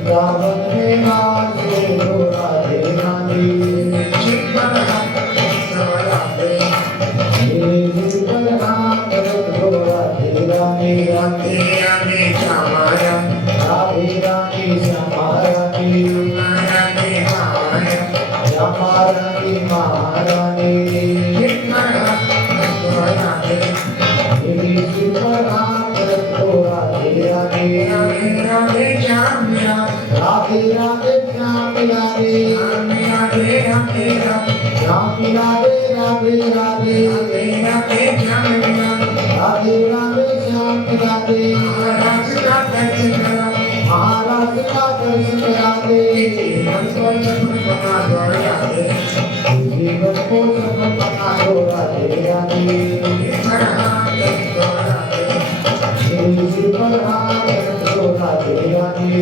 वृंदावन में नाचे दो राधे रानी मेरे सिर पर हाथ रख दो राधे मेरे सिर पर हाथ रख दो राधे रानी राधे राधे श्यामा रानी राधे रानी श्यामा रानी राधे राधे श्यामा रानी महारानी सिर पर हाथ रख दो राधे मेरे सिर पर हाथ रख दो राधे रानी राधे राधे श्याम राधे राधे राधे श्याम राधे राधे राधे राधे श्याम राधे राधे राधे राधे राधे श्याम राधे राधे राधे श्याम राधे महाराज का दर्शन करा महाराज का दर्शन राधे जीवन को सफल बना दो राधे राधे सिर पर हाथ रख दो राधे राधे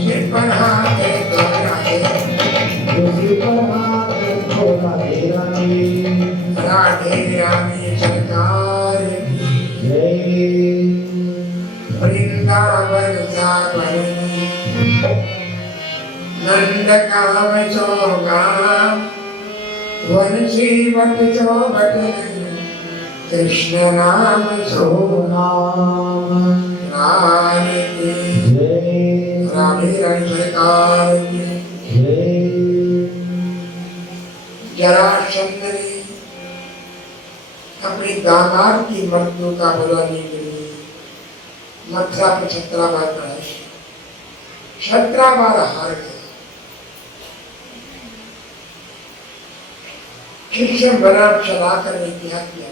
सिर पर हाथ रख दो राधे राधे रानी सरकार की जय वृंदावन जावन नंद काम चौगा वन सीवत चौबट कृष्ण नाम सोना रानी की राधे रानी सरकार की जरासंध ने अपने दामाद की मृत्यु का बुलाने के लिए मथुरा पर 17 बार चढ़ाई 17 बार हार गए शिष्य बना चला कर क्या किया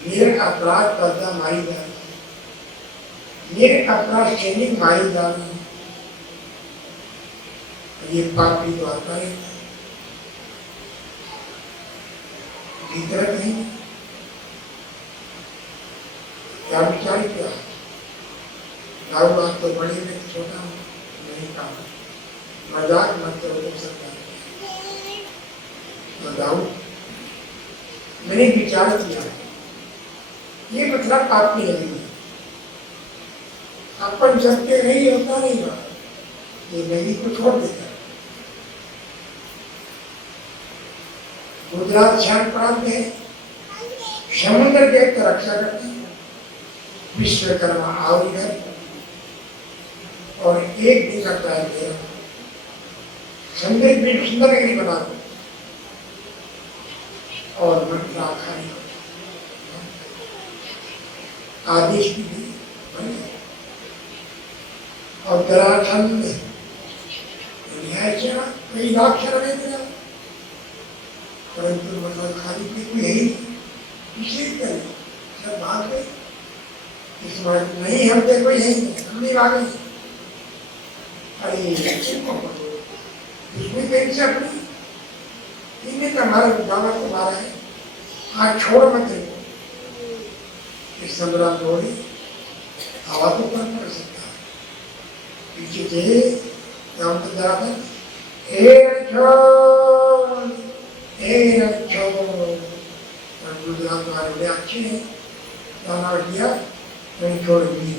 मेरे अपराध पर्दा मारी जा रही मेरे अपराध सैनिक मारी जा रही ये पापी तो आता है भीतर नहीं क्या विचार किया दाऊ आप तो बड़े में छोटा नहीं कहा मजाक मत करो सकता तो दाऊ मैंने विचार किया ये मतलब पापी नहीं है अपन सबके नहीं होता नहीं हुआ ये नदी को छोड़ देता गुजरात शांत प्रांत है समुद्र के रक्षा करते विश्वकर्मा आओ इधर और एक दिन का प्लान किया समुद्र में सुंदर नगरी बना दो और मथुरा खाने आदेश भी दिए और जरासंध कई लाख शरण दिया परंतु मतलब खाली भी कोई है इसे करें सब भाग गए इस बार नहीं हम पे कोई है हम नहीं भागे अरे इसमें कहीं से अपनी इन्हें तो हमारा दावा को मारा है आज छोड़ मत देखो इस संग्राम दौड़ी हवा तो पर पड़ सकता है पीछे से काम तो जाकर गुजरात वाले बड़े अच्छे हैं दाना दिया मैंने छोड़ दी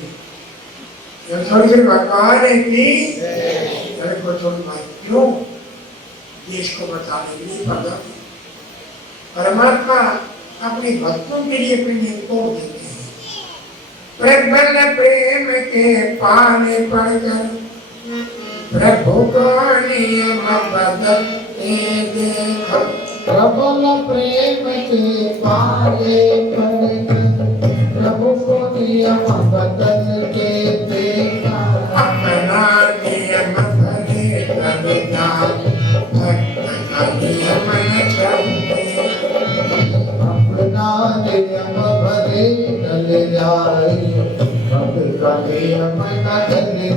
जब थोड़ी सी भगवान ने की मेरे को थोड़ी बात क्यों देश को बचाने के लिए परमात्मा अपने भक्तों के लिए अपने नियम तोड़ देते हैं प्रबल प्रेम के पाने पड़कर प्रभु का नियम बदलते देखो प्रबल प्रेम के पाले पड़कर प्रभु को नियम बदल के देखा अपना नियम बदले तब जान भक्त का नियम न चलते अपना नियम भरे चल जाए भक्त का नियम न चलने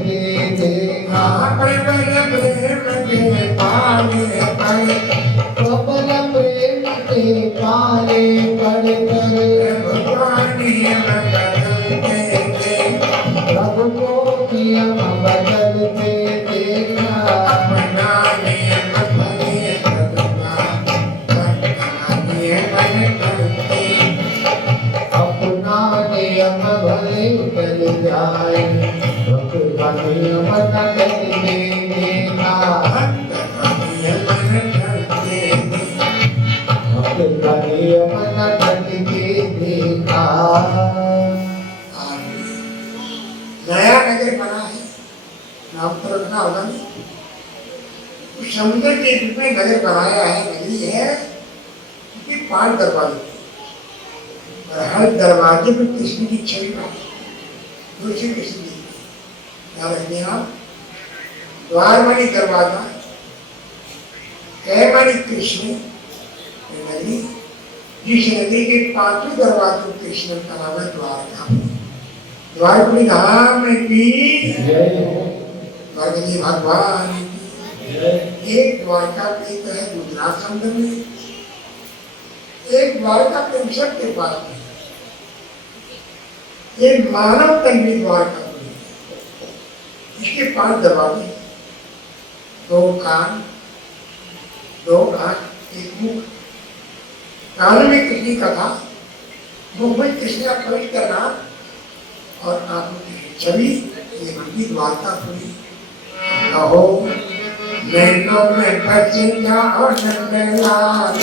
देगा प्रबल प्रेम के पाले पड़कर प्रबल प्रेम के पाले पड़कर प्रभु को नियम बदलते देखा अपना नियम भले तबका नियम न चलते अपना नियम भले चल जाए भक्त का नियम न चलने देगा नियम न चलते भक्त का नियम न चलने देखा नया नगर बना है नाम तो रखना होगा नहीं समुद्र के रूप में नगर बनाया है नगरी है कि 5 दरवाजे और हर दरवाजे पर कृष्ण की छवि बनी दूसरी कृष्ण की याद रखिए आप द्वारमणि दरवाजा कैमणि कृष्ण नगरी जिस नगरी के 5 दरवाजों कृष्ण का नाम है द्वारका द्वारकुड़ी धाम की द्वारकाधीश भगवान की एक द्वारकापीठ है गुजरात अंदर में, एक द्वारकापीठ सबके पास में, एक मानव तन्वी द्वारकापीठ। इसके 5 दरवाजे, 2 कान, 2 आंख, 1 मुख। कान में कृष्ण का था, मुख में कृष्ण का पवित्र नाम और आंखों की छवि। ये मंदिर द्वारकापुरी। कहो नैनों में बस जाओ नंदलाल,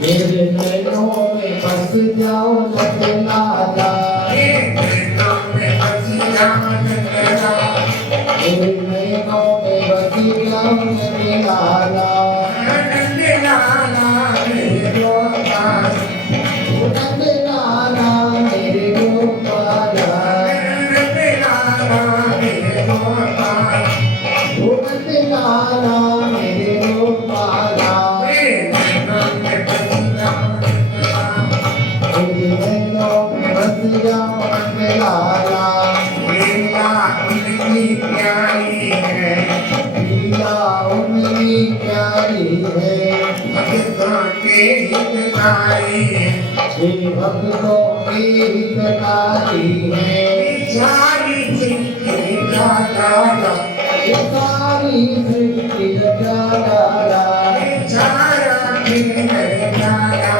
मेरे नैनों में बस जाओ नंदलाला, नैनों में बस जाओ नंदलाल, मेरे नैनों में बस जाओ नंदलाला, नंदलाला मेरे गोपाल, नंदलाला मेरे गोपाला, नंदलाला मेरे गोपाल, नंदलाला मेरे गोपाला, नैनों में बस जाओ नंदलाल, मेरे नैनों में बस जाओ नंदलाला, लीला उनकी प्यारी है, लीला उनकी प्यारी है, भक्तों के हितकारी है, हे भक्तों की हितकारी है, सारी सृष्टि जागाला, ये सारी सृष्टि रचाला, सारा खेल जागा,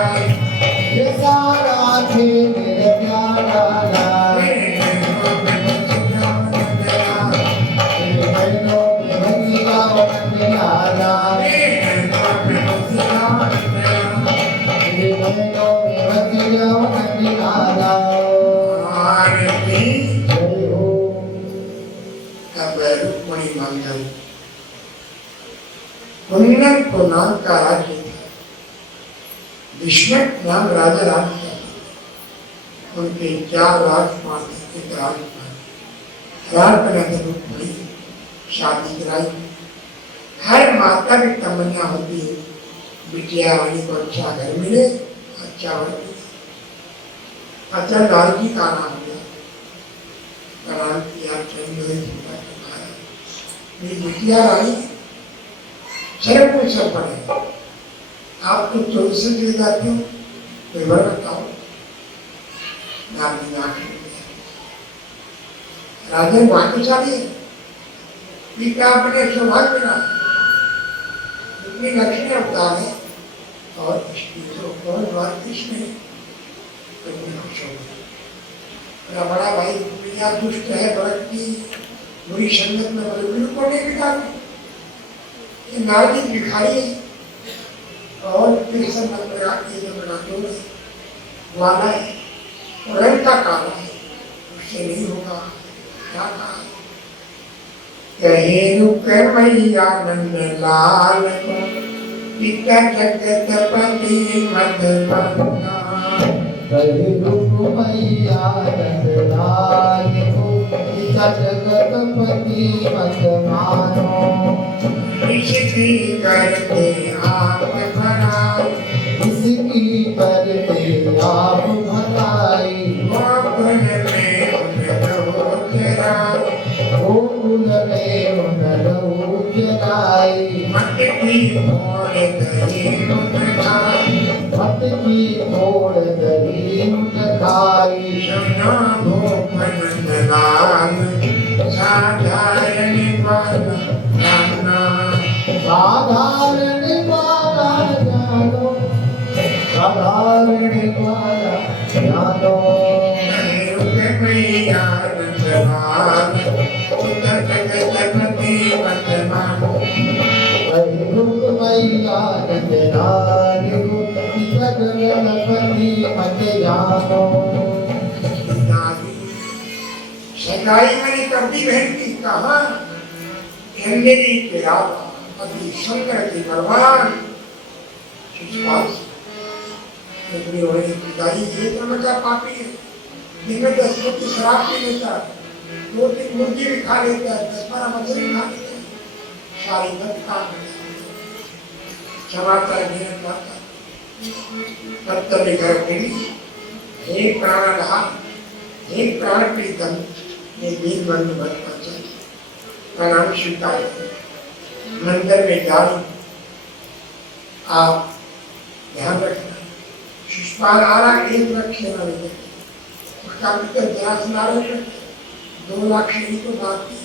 ये सारा खेल रचाला, नैनों में बस जाओ नंदलाल, नैनों में बस जाओ नंदलाला, नैनों में बस जाओ नंदलाल, नैनों में बस जाओ नंदलाला। आरती जय हो। अब रुक्मिणी मंगल। कुंदन को नाम का राज्य था, विष्णु नाम राजा राज्य था। उनके 4 राजकुमार थे, एक राजकुमार राजकन्या रुक्मिणी शादी कराई। हर माता की तमन्ना होती है बिटिया वाली को अच्छा घर मिले, अच्छा वर मिले। अच्छा लाल जी का नाम लिया, नाम किया मेरी बिटिया रानी शर्म को सब पड़े। आप तो 24 से जाती हो, कोई वर बताओ। राजन भाग्यशाली है, पिता अपने सौभाग्य ना इतनी लक्ष्मी अवतार है और इसकी तो कौन बात कृष्ण है, तो खुश हो गया। मेरा बड़ा भाई दुनिया दुष्ट है, भरत की बुरी संगत में बलबीर को नहीं बिगाड़ी। ये नारदी भिखारी है और फिर सब वाला है और रंग का काला है, उससे नहीं होगा। क्या कहा? कहे रुक मैया नंद लाल को, पिता जगतपति मधुबना। कहे रुक मैया नंदलाल को, पिता जगतपति मत मानो। इसकी करते आप भलाई, इसकी करते आप भलाई, गोकुल में उनको जराई, गोकुल में उनलो जलाई। मत की मोड़ दही उठ खाई, मत की मोड़ दही उठ खाई। सुनो गोपन लाल साधारण वाला जाना, साधारण वाला जानो, साधारण वाला जानो। रुक मैया नंद लाल, पिता जगतपति मत मानो। कहे रुक मैया नंदलाल को, पिता जगतपति मत जानो। सगाई मैंने कभी बहन की कहा, मेरी प्यारा पति शंकर की भगवान अपनी होने पिताजी ये तो बच्चा पापी है, दिन में 10 रोटी शराब पी लेता है, 2-3 मुर्गी भी खा लेता है, 10-12 मछली खा लेता है, सारी गंद काम क्षमाता है, मेहनत करता है। कर्तव्य घर मिली, एक प्राण रहा, एक प्राण प्रीतम, ये वीर बंधु भक्त का नाम स्वीकार मंदिर में जाओ, आप ध्यान रखना शिष्यपाल आ रहा एक रखे ना लगे ग्रास नारद 2 लाख शेरी को बात की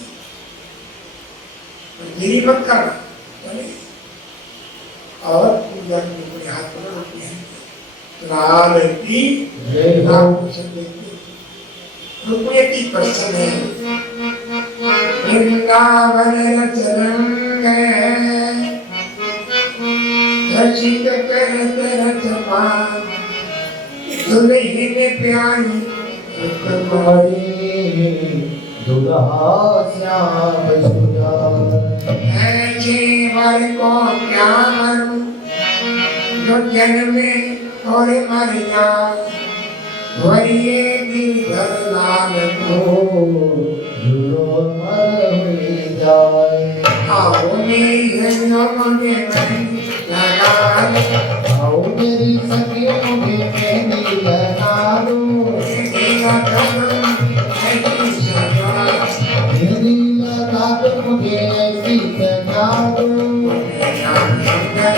देरी मत करना चले और पूजा में अपने हाथ पर रखते हैं लाल की रुपये की प्रसन्न है वृंदावन रचरंग रचित करत रचमान दुल्हन प्यारी दुल्हा श्याम सुंदर ऐसे वर को क्या मरूं जो जन्मे और मर जाए वरिये गिरधर लाल को जुड़ो मर हुई जाए आओ मेरी हरियों में लगा आओ मेरी सखियों में मेहंदी लगा दो मेरा कदम ऐसी सजा मेहंदी लगा दो मुझे ऐसी सजा दो मेरा सुंदर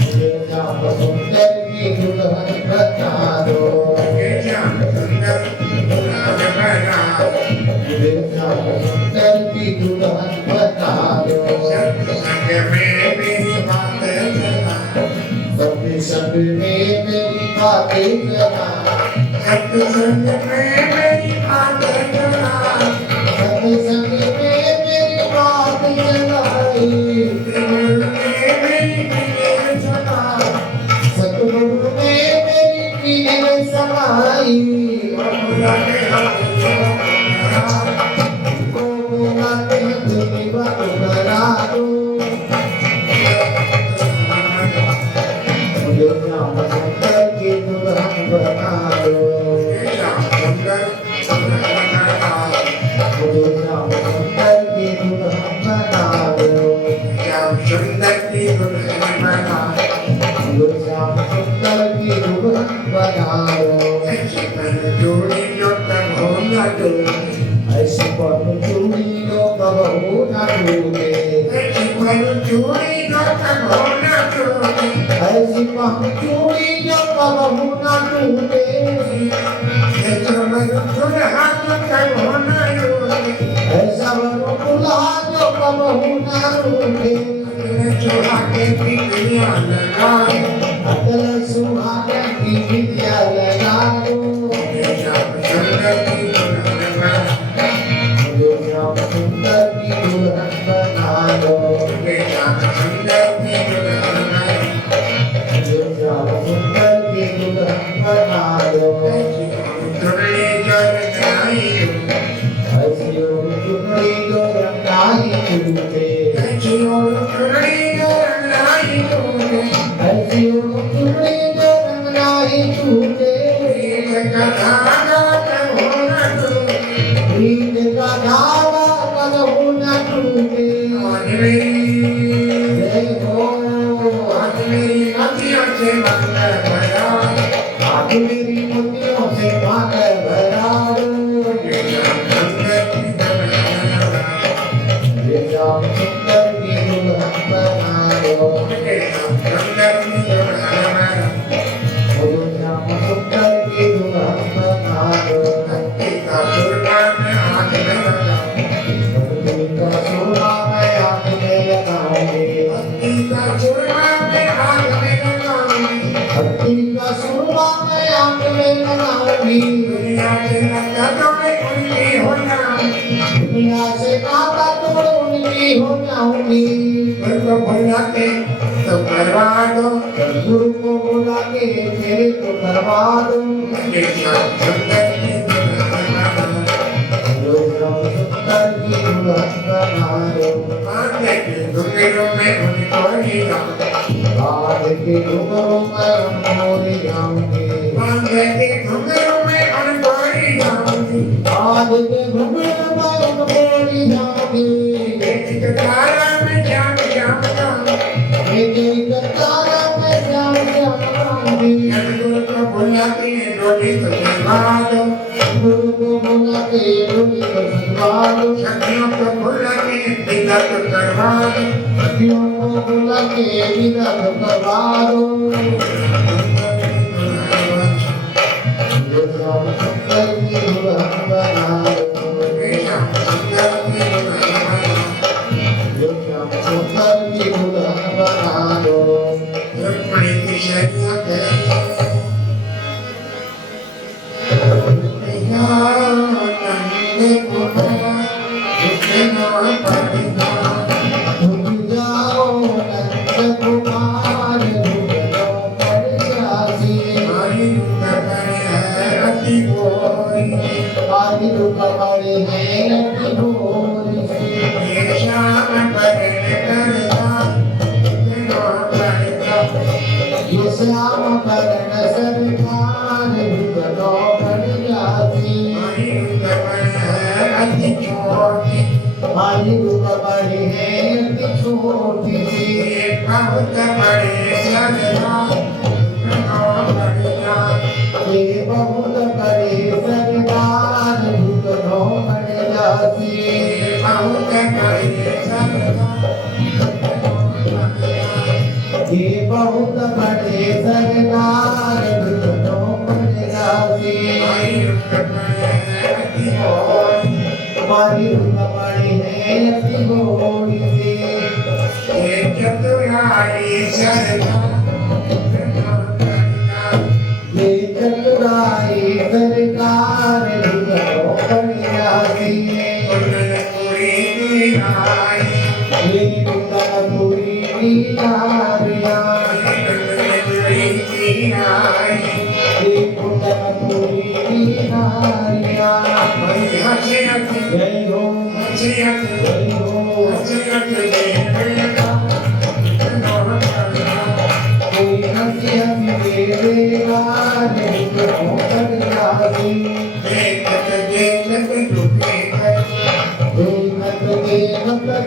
मुझे श्याम सुंदर की दुल्हन बना दो मेरा सुंदर दुल्हन बना मुझे श्याम सुंदर की दुल्हन बना दो संग में मेरी बात चला सबके संग में मेरी बातें चला सत्संग में मेरी बात चला सबके संग में मेरी बात चलाई सतगुरु ने मेरी पीढ़ी समाई को बुलाते तेरी बात बना दो मुझे श्याम सुंदर की दुल्हन बना दो मुझे श्याम सुंदर की दुल्हन बना दो मुझे श्याम सुंदर की दुल्हन बना दो ऐसी पर चूड़ी जो कबहू न टूटे ऐसी पर चूड़ी जो कबहू न टूटे ऐसा बनो दुल्हा जो कबहू न टूटे अकल सुहागन की विद्या लगा दो मुझे श्याम सुंदर की दुल्हन बना दो मुझे श्याम सुंदर की दुल्हन बना दो ऐसी चुनरी जो रंगाई चूटे ऐसी चुनरी जो रंगाई चूटे प्रीत का धागा कबहू न टूटे जय हो आज मेरी मोतियों से मांगर भरा दो मुझे श्याम सुंदर की दुल्हन बना दो मुझे श्याम सुंदर की दुल्हन बना दो भक्ति का सुरमा मैं आँख में लगाऊंगी भक्ति का सुरमा मैं आँख में लगाऊंगी दुनिया से नाता तोड़ उनकी हो जाऊंगी गुरु को बुला के तो करवा दो गुरु को बुला के मेरे को करवा दो मुझे श्याम सुंदर की दुल्हन बना दो आगे के घुंघरू में उनको ले जाऊंगी आगे के घुंघरू में उनको ले जाऊंगी एक तारा में श्याम श्याम गुरु को बुला के डोली तो सजवा दो सखियों को बुला के विदत करवा दो, सखियों को बुला के विदत करवा दो। ये श्याम सुंदर की दुल्हन बना दो, हे श्याम सुंदर की दुल्हन बना ये श्याम सुंदर की दुल्हन बना दो। रुक्मिणी की शैया करें नंदे पुत्र जिसने पढ़ना झुक जाओ नंद कुमार, झुक जाओ पड़ जासी। हमारी कमर है अति भोरी, आदि दुख बड़े हैं अति भोरी। ये श्याम बरन करता जिसने पढ़ना ये श्याम बरन सरकार, झुक जाओ पड़ जासी। हमारी कमर है अति छोटी, आदि दुख बड़े हैं अति छोटी सी। ये बहुत बड़े सरदार ये बहुत बड़े सरदार, झुक जाओ पड़ जासी। बहुत बड़े सरदार ये बहुत बड़े सरदार, झुक जाओ पड़ जासी। हमारी रुक बड़ी है अति घोड़ी सी। ये चतुराई सरदार ये चतुराई सरकार, झुक जाओ पड़ जासी। ये कुंदनपुरी की नारियां, ये कुंदनपुरी की नारियां। जय हो जय हो। कोई हंसी हंसी देगा, झुक जाओ पड़ जासी। देखत देखत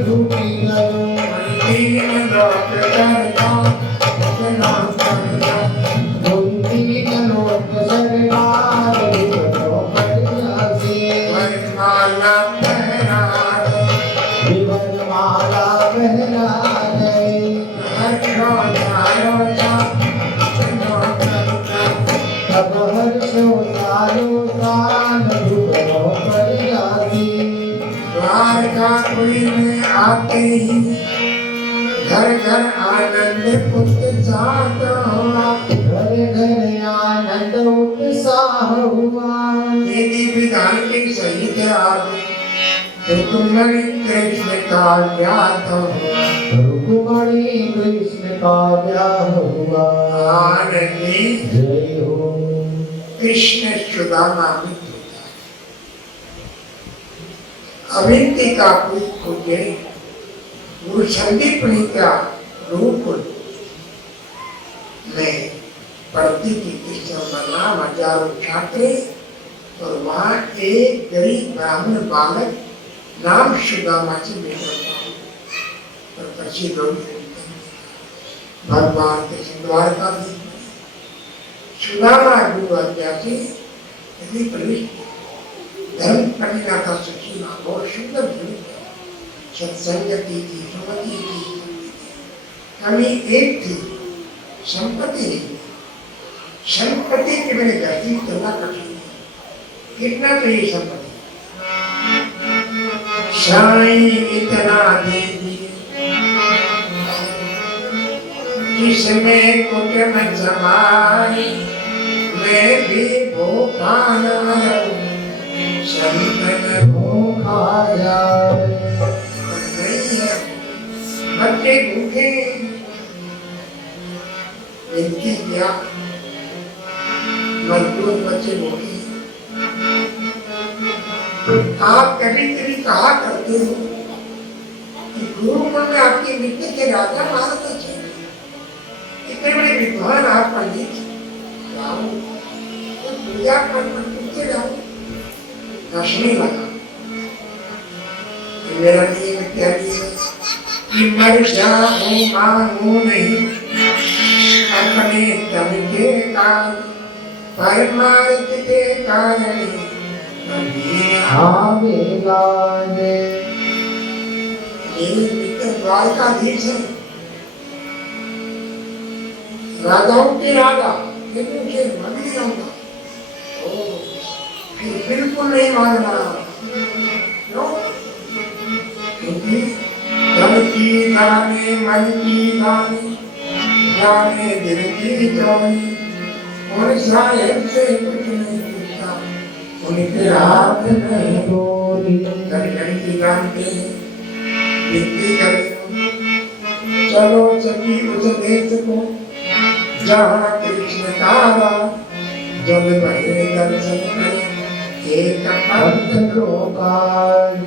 झूठी लगो, झूठी लोक सरकार, झुक जाओ पड़ जासी। माला पहना विवरमाला पहना गए, अब हर्षो सालो साल, झुक जाओ पड़ जासी। द्वारकापुरी में आते ही घर घर आनंद उत्साह हुआ, घर घर आनंद उत्साह हुआ। विधि विधान के सहित आगे रुक्मिणी कृष्ण का ज्ञात हुआ, रुक्मिणी कृष्ण का ब्याह हुआ। आनंदी जय हो कृष्ण सुदामा मित्र अविंती का पुत्र जय गुरु संदीपनी का रूप में पढ़ती थी कृष्ण नाम हजारों छात्र और वहाँ एक गरीब ब्राह्मण बालक नाम सुदामा से मिला और प्रसिद्ध हो गया भगवान के द्वार का भी सुदामा गुरु आज्ञा से यदि प्रविष्ट धर्म पढ़ना का सुशीला बहुत सुंदर धर्म सत्संगति थी सुमति थी कमी एक थी संपत्ति नहीं संपत्ति के मैंने गति करना कठिन है कितना चाहिए संपत्ति साईं इतना दे दिए जिसमें कुछ में समाई मैं भी भूखा न रहूं संतन भूखा जाए। नहीं है बच्चे भूखे इनकी क्या मजदूर बच्चे भूखे आप कभी कभी कहा करते हो कि गुरु में आपकी मिट्टी के राजा महाराजा चाहिए इतने बड़े विद्वान आप पंडित राम पूजा करते जाओ हंसने लगा मेरा नियम क्या नियम कि मर जाऊं मांगू नहीं अपने दम के कारण परमार्थ के कारण आवे लागे। मेरे मित्र द्वारकाधीश है, राजाओं के राजा, लेकिन उनके मन नहीं आता। फिर बिल्कुल नहीं मान रहा। क्यों? क्योंकि तन की जाने, मन की जाने, जाने दिल की जाने, और शायद से कुछ नहीं पूछता, उनके हाथ में डोरी घड़ी की जानते विनती करते चलो सखी उस देश को जहाँ कृष्ण तारा जल भरे दर्शन करे एक अर्थ लोकाय।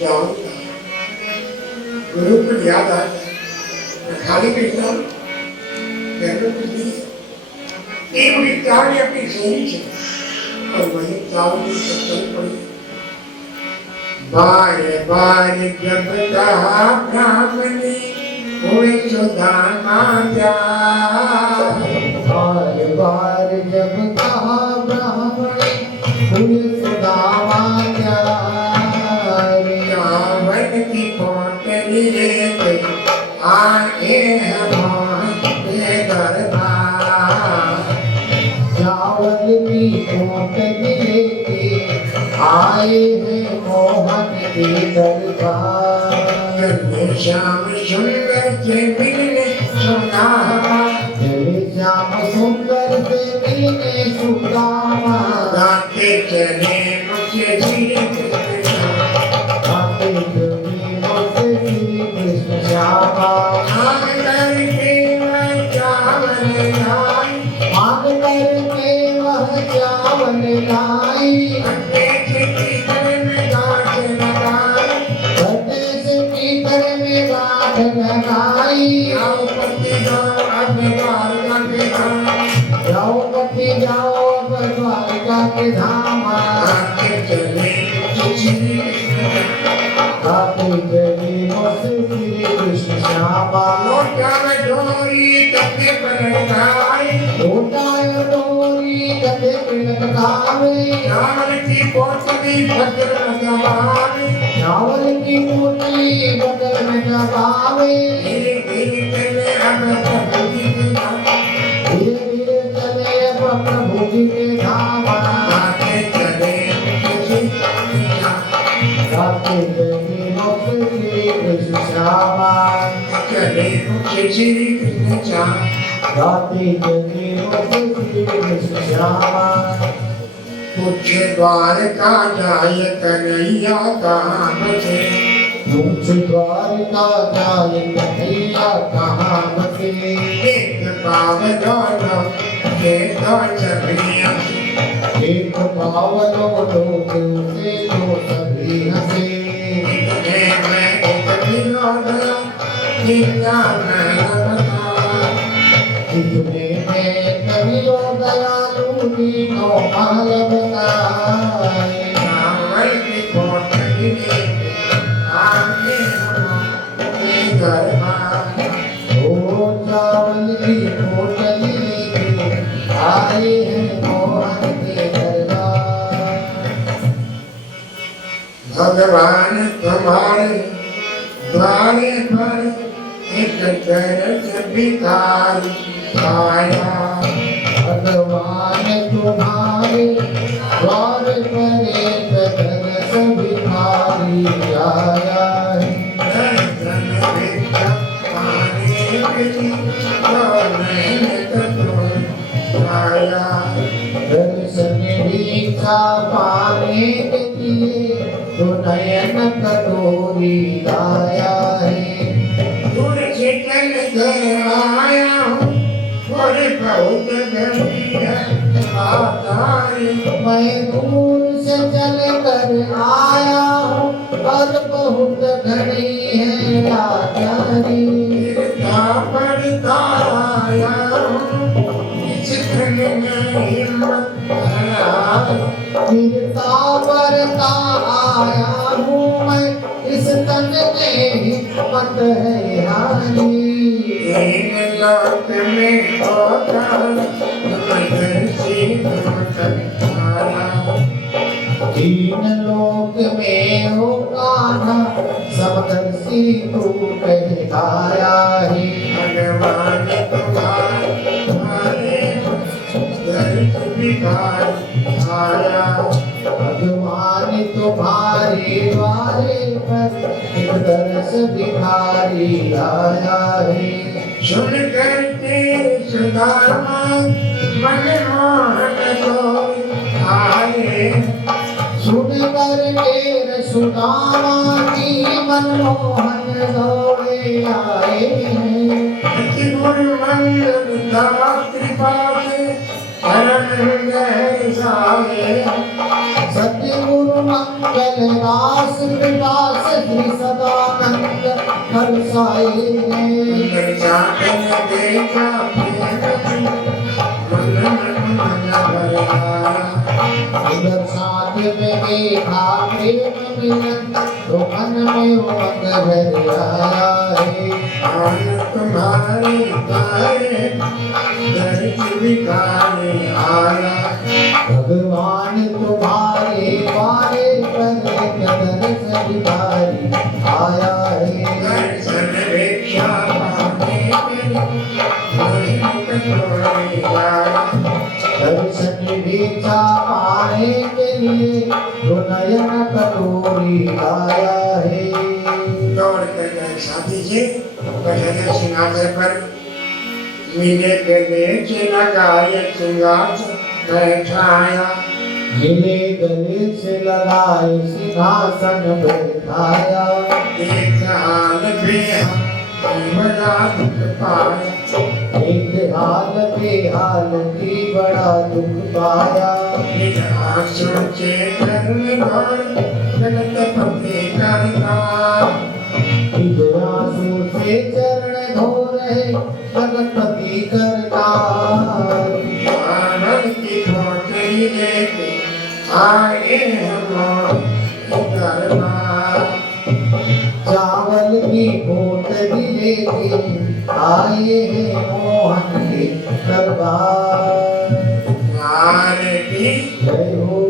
जाऊंगा गुरु को याद आ जाए मैं खाली बैठा हूँ घर में कुछ नहीं है एक मुझे चावली अपनी सोनी से और वही चावली सब चल पड़ी बार बार जब कहा ब्राह्मणी हुए सुदामा जाए बार बार जब कहा ब्राह्मणी हुए सुदामा जाए। रावण की पोटली लेके आए हैं मोहन के दरबार चावल की पोटली लेके आए हैं मोहन के दरबार। श्याम सुंदर से मिलने सुदामा चले श्याम सुंदर से मिलने सुदामा। गाते चले मुझे श्री कृष्ण आते चले मुझसे श्री कृष्ण श्यामा। मांग करके मैं चावल लाई मांग करके वह चावल लाई। खट्टे से पीतल में गांठ लगाई भट्टे से पीतल में गांठ लगाई। द्रौपदी जाओ अब द्वारका के धाम द्रौपदी जाओ अब द्वारका के धाम। गाते चले मुझे श्री कृष्ण गाते चले मुझसे श्री कृष्ण श्यामा। लोटा में डोरी तके पर लगाई लोटाय डोरी कथे लटकावे। चावल की पोटली भद्र लगाई चावल की पोटली बगल में दबावे। धीरे धीरे चले अब प्रभु जी के धाम धीरे धीरे चले अब प्रभु जी के धाम। गाते चले मुझे श्री कृष्ण गाते चले मुझसे श्री कृष्ण श्यामा। चले मुझे श्री कृष्ण श्याम गाते चले मुझसे श्री कृष्ण श्यामा। कुछ द्वारका जाय कन्हैया कहाँ बसे मुझ द्वारका जाय कन्हैया कहाँ बसे। एक पावनो के दो चबिया एक पावनो लोग उसे तो सभी हंसे। मैं एक विनोद जिंदा मैं बता जितने में कवियो दयालु दीनो महल बताए। चावल की पोटली लेके आगे हम दरबार ओ चावल की पोटली लेके आए हैं मोहन के दरबार। भगवान तुम्हारे द्वारे पर एक दर्द भिखारी आया भगवान तुम्हारे द्वार पर एक दरस भिखारी आया है। दर्शन भिक्षा पाने के लिए मैंने तो आया दर्शन भिक्षा पाने के लिए तो नयन कटोरी आया है। दूर से चल कर आया हूँ और बहुत गंदी है आधारी मैं दूर से चल कर आया हूँ और बहुत घड़ी है लाचारी। गिरता पड़ता आया हूँ इस धन में हिम्मत है गिरता पड़ता आया हूँ मैं इस तन में हिम्मत है हारी। तीन लाख में होता मैं से आया तीन लोक में हो कान्हा समदर्शी तू कहलाया है। भगवान तुम्हारे दर्श भिखारी आया। भगवान तुम्हारे द्वारे पर एक दर्श भिखारी आया है। सुन करते सुदामा मनमोहन को आए। सुन कर के सुदामा की मनमोहन दौड़े आए हैं। गुरु मंगल दास कृपा से परम गहर साए। सतगुरु मंगल दास कृपा से श्री सदानंद हर्षाए हैं। जाकर देखा उधर साथ में देखा प्रेम मिलन तो मन में उमंग भर आया है। तुम्हारे तारे दर्श भिखारी आया। भगवान तुम्हारे द्वारे पर एक दर्श भिखारी आया है। दर्शन भिक्षा दर्शन भिक्षा पाने के लिए तो नयन कटोरी आया है। दौड़ कर साथी जी बैठे सिंहासन पर मिले के नीचे लगाए सिंहासन बैठाया। मिले गले से लगाए सिंहासन बैठाया। एक हाल बेहद बड़ा दुख पाया। एक हाल पे हाल की बड़ा दुख पाया। सोचे करने जगत पति करता। आंसू से चरण धो रहे जगतपति करतार। आनंद की पोटली लेके आए हम दरबार। चावल की पोटली लेके आए हैं मोहन के दरबार। नारे की जय हो।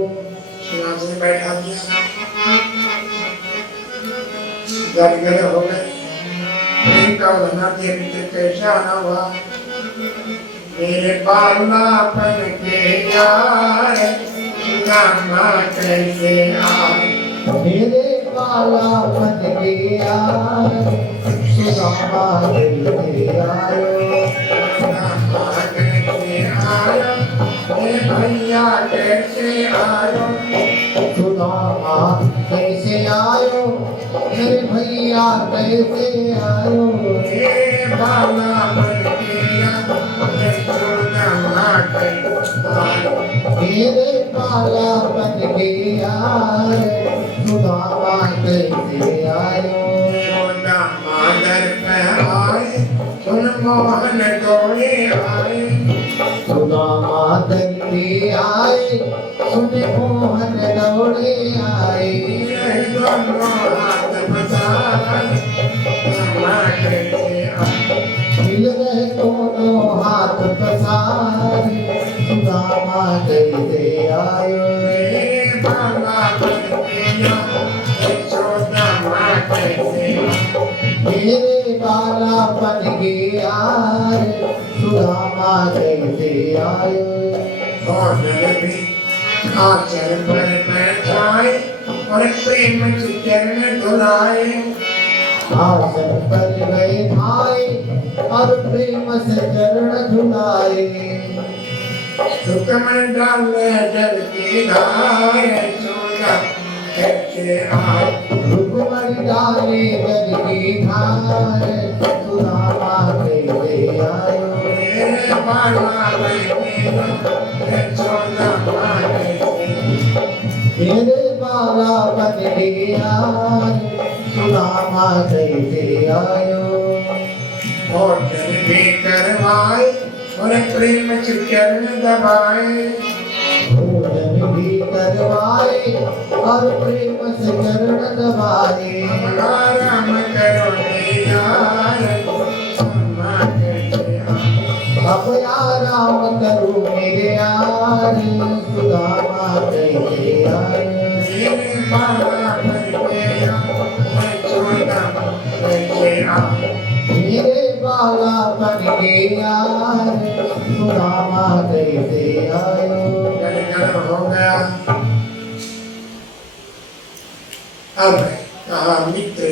सिंहासन बैठा दिया। गदगद हो गए। इनका बना देते कैसा न हुआ। मेरे बालापन के यार सुदामा कैसे आए। मेरे बालापन के यार सुदामा कैसे आयो। सुदामा कैसे आयो। भैया कैसे आयो। सुदामा कैसे आयो। मेरे भैया कैसे आयो। हे बालापन के यार सुदामा कैसे आयो। मेरे बालापन के यार सुदामा कैसे आयो। सुदामा दर पे आए सुन मोहन दौड़े आए। सुदामा दर पे आए सुन मोहन दौड़े आए। दोनों हाथ बसाए सुदामा कैसे आए। मिल रहे दोनों हाथ पसारे सुदामा कैसे आयो। हे बालापन के यार सुदामा कैसे आए। मेरे बालापन के यार सुदामा कैसे आयो। और भी आचर पर बैठाए और प्रेम से चरण धुलाए। आसन पर बैठाए और प्रेम से चरण धुलाए। सुखमन डाल जल की धार सोना कैसे आए। रुकमणि डाले जल की धार सुदामा कैसे आयो। मेरे बालापन के यार सुदामा कैसे। मेरे बालापन के यार सुदामा कैसे आयो। और जल भी करवाए और प्रेम से चरण दबाए। भोजन भी करवाए और प्रेम से चरण दबाए। आराम करो यार सुदामा कैसे आए। अब आराम करो मेरे यार सुदामा कैसे आयो। मेरे बाला बन के यार सुदामा कैसे आयो। जन्म हो गया। अब कहा मित्र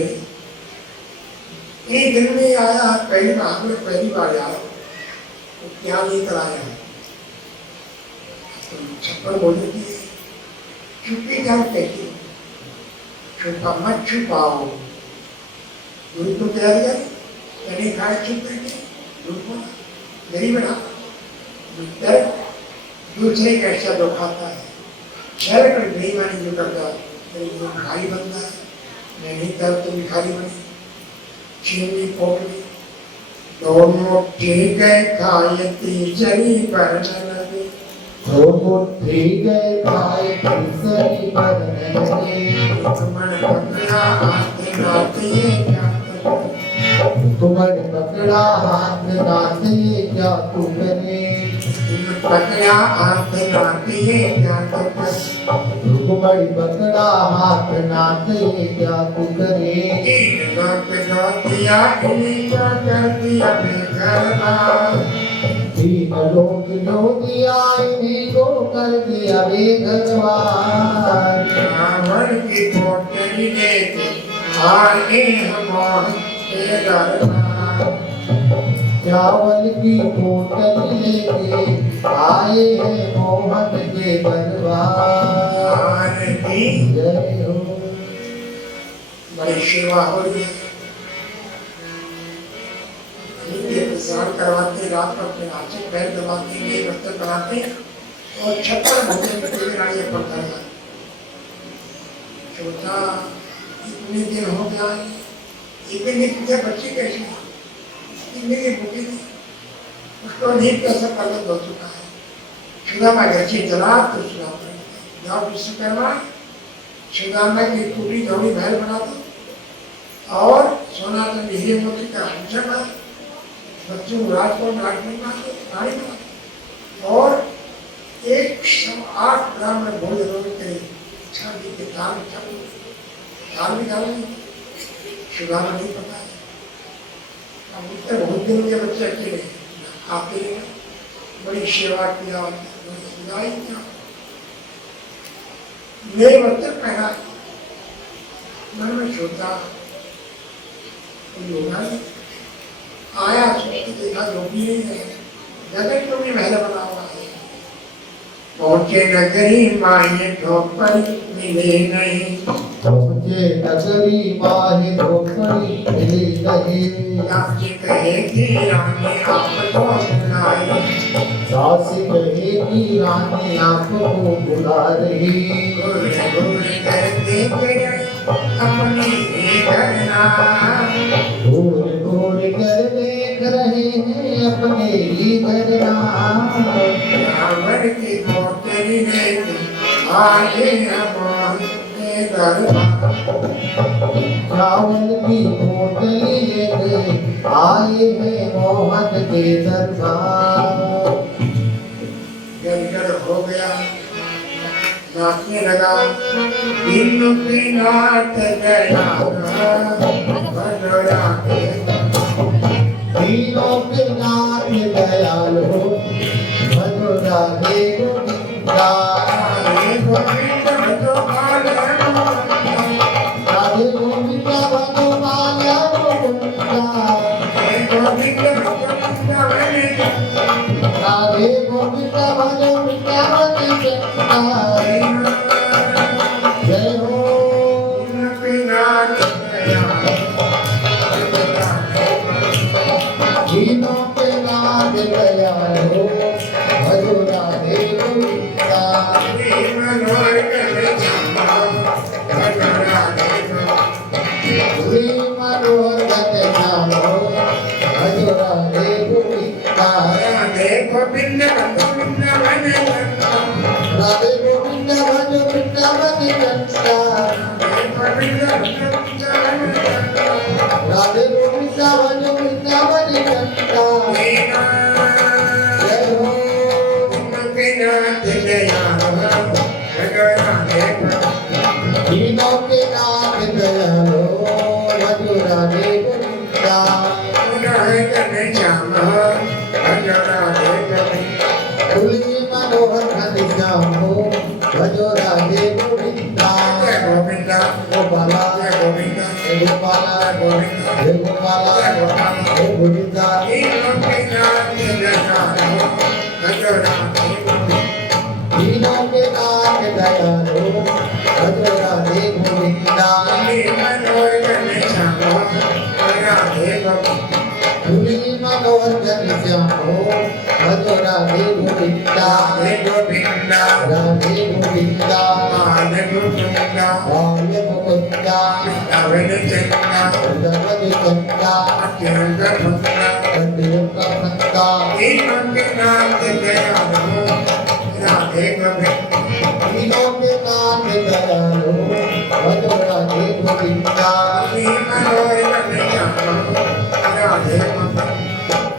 एक दिन में आया पहली बार आया तो क्या लेकर आया है? तो छप्पर बोले कि चुपी जाओ कहती छुपा मत छुपाओ। गुरु को कह दिया मैंने खाया चुप करके गुरु को गरीब बना डर दूसरे का शब्द खाता है शहर पर बेईमानी जो करता भिखारी बनता है। मैं नहीं कर तो भिखारी बनी चीनी पोटली दोनों ठीक है खायती चली पर न लगे। दोनों ठीक है खाए तीसरी पर न लगे। तुमने पकड़ा हाथ नाते तुम्हारे पकड़ा हाथ नाते क्या तू करे। पकड़ा हाथ नाते क्या तू करे। तुम्हारी पकड़ा हाथ नाते क्या तू करे। तीन लोग लो दिया इन्हीं को कर दिया बेघरवार। रावण की पोटली लेके आए हम के दरबार। चावल की पोटली लेके आए हैं मोहन के दरबार। जय हो। बड़ी सेवा हो रही है। प्रसार करवाते रात को अपने हाथों पैर दबाते नए बर्तन बनाते और छप्पर भोजन पड़ता है। सोचा इतने दिन हो गया इतने तुझे बच्चे कैसे मेरी भूखी थी उसको नहीं कैसा पागल हो चुका है। सुदामा गच्छे चला तो सुदामा जाओ विश्वकर्मा सुदामा की टूटी धोड़ी महल बना दो और सोना तो हीरे मोती का हंसा बना बच्चों को राजकोट राजकुमारी बना दो और 108 ब्राह्मण भोजन के छाती के दाल भी डालेंगे। सुदामा नहीं पता है। अब उत्तर बहुत दिन के बच्चे अकेले आते हैं बड़ी सेवा किया सुनाई किया नए बर्तन पहना मन में सोचा कोई होगा नहीं। आया सोच देखा धोबी नहीं है जगत को भी महल बना हुआ है। पहुंचे नगरी माये ठोकरी मिले नहीं। पहुंचे नगरी माहे धोखड़ी मिली नहीं। आपसे कहे कि रानी आपको बुलाए। सास कहे कि रानी आपको बुला रही। घूरे घूरे कर देखे अपनी ही करना। घूर घूर कर देख रहे हैं अपने ही घरना। रावण की पोटली लेके आए हम के दरबार। चावल की पोटली लेके आए हैं मोहन के दरबार। गलगल हो गया नाचने लगा तीनों के नाच गया भगोड़ा के तीनों के नाथ दयाल हो मधुरा दे गोविंदा। राधे गोविंद भगवान राधे गोविंदा भगवान गोविंदा। गोविंद भगवान राधे गोविंदा भगवान गोविंदा। जय हो। तीनों के नाथ दयाल हो मधुरा दे गोविंदा। पूरी मनोहर गत श्याम हो मधुरा दे गोविंदा। राधे गोविंद भगवान राधे गोविंद भज वृंदावन कंसा। राधे गोविंद भज वृंदावन कंसा। जय हो। तीनों के नाथ दयालो मधुरा दे गोविंदा। गोपाल हे गोपाल हे गोविंदा दीनों के नाथ दयालु भज राधे गोविंदा धूली मनोरंजन श्यामो भज राधे गोविंदा राधे गोविंदा बाल मुकुंदा दवद चंदा कंदियों का फंदा तीनों के नाथ दयालु भज राधे गोविंदा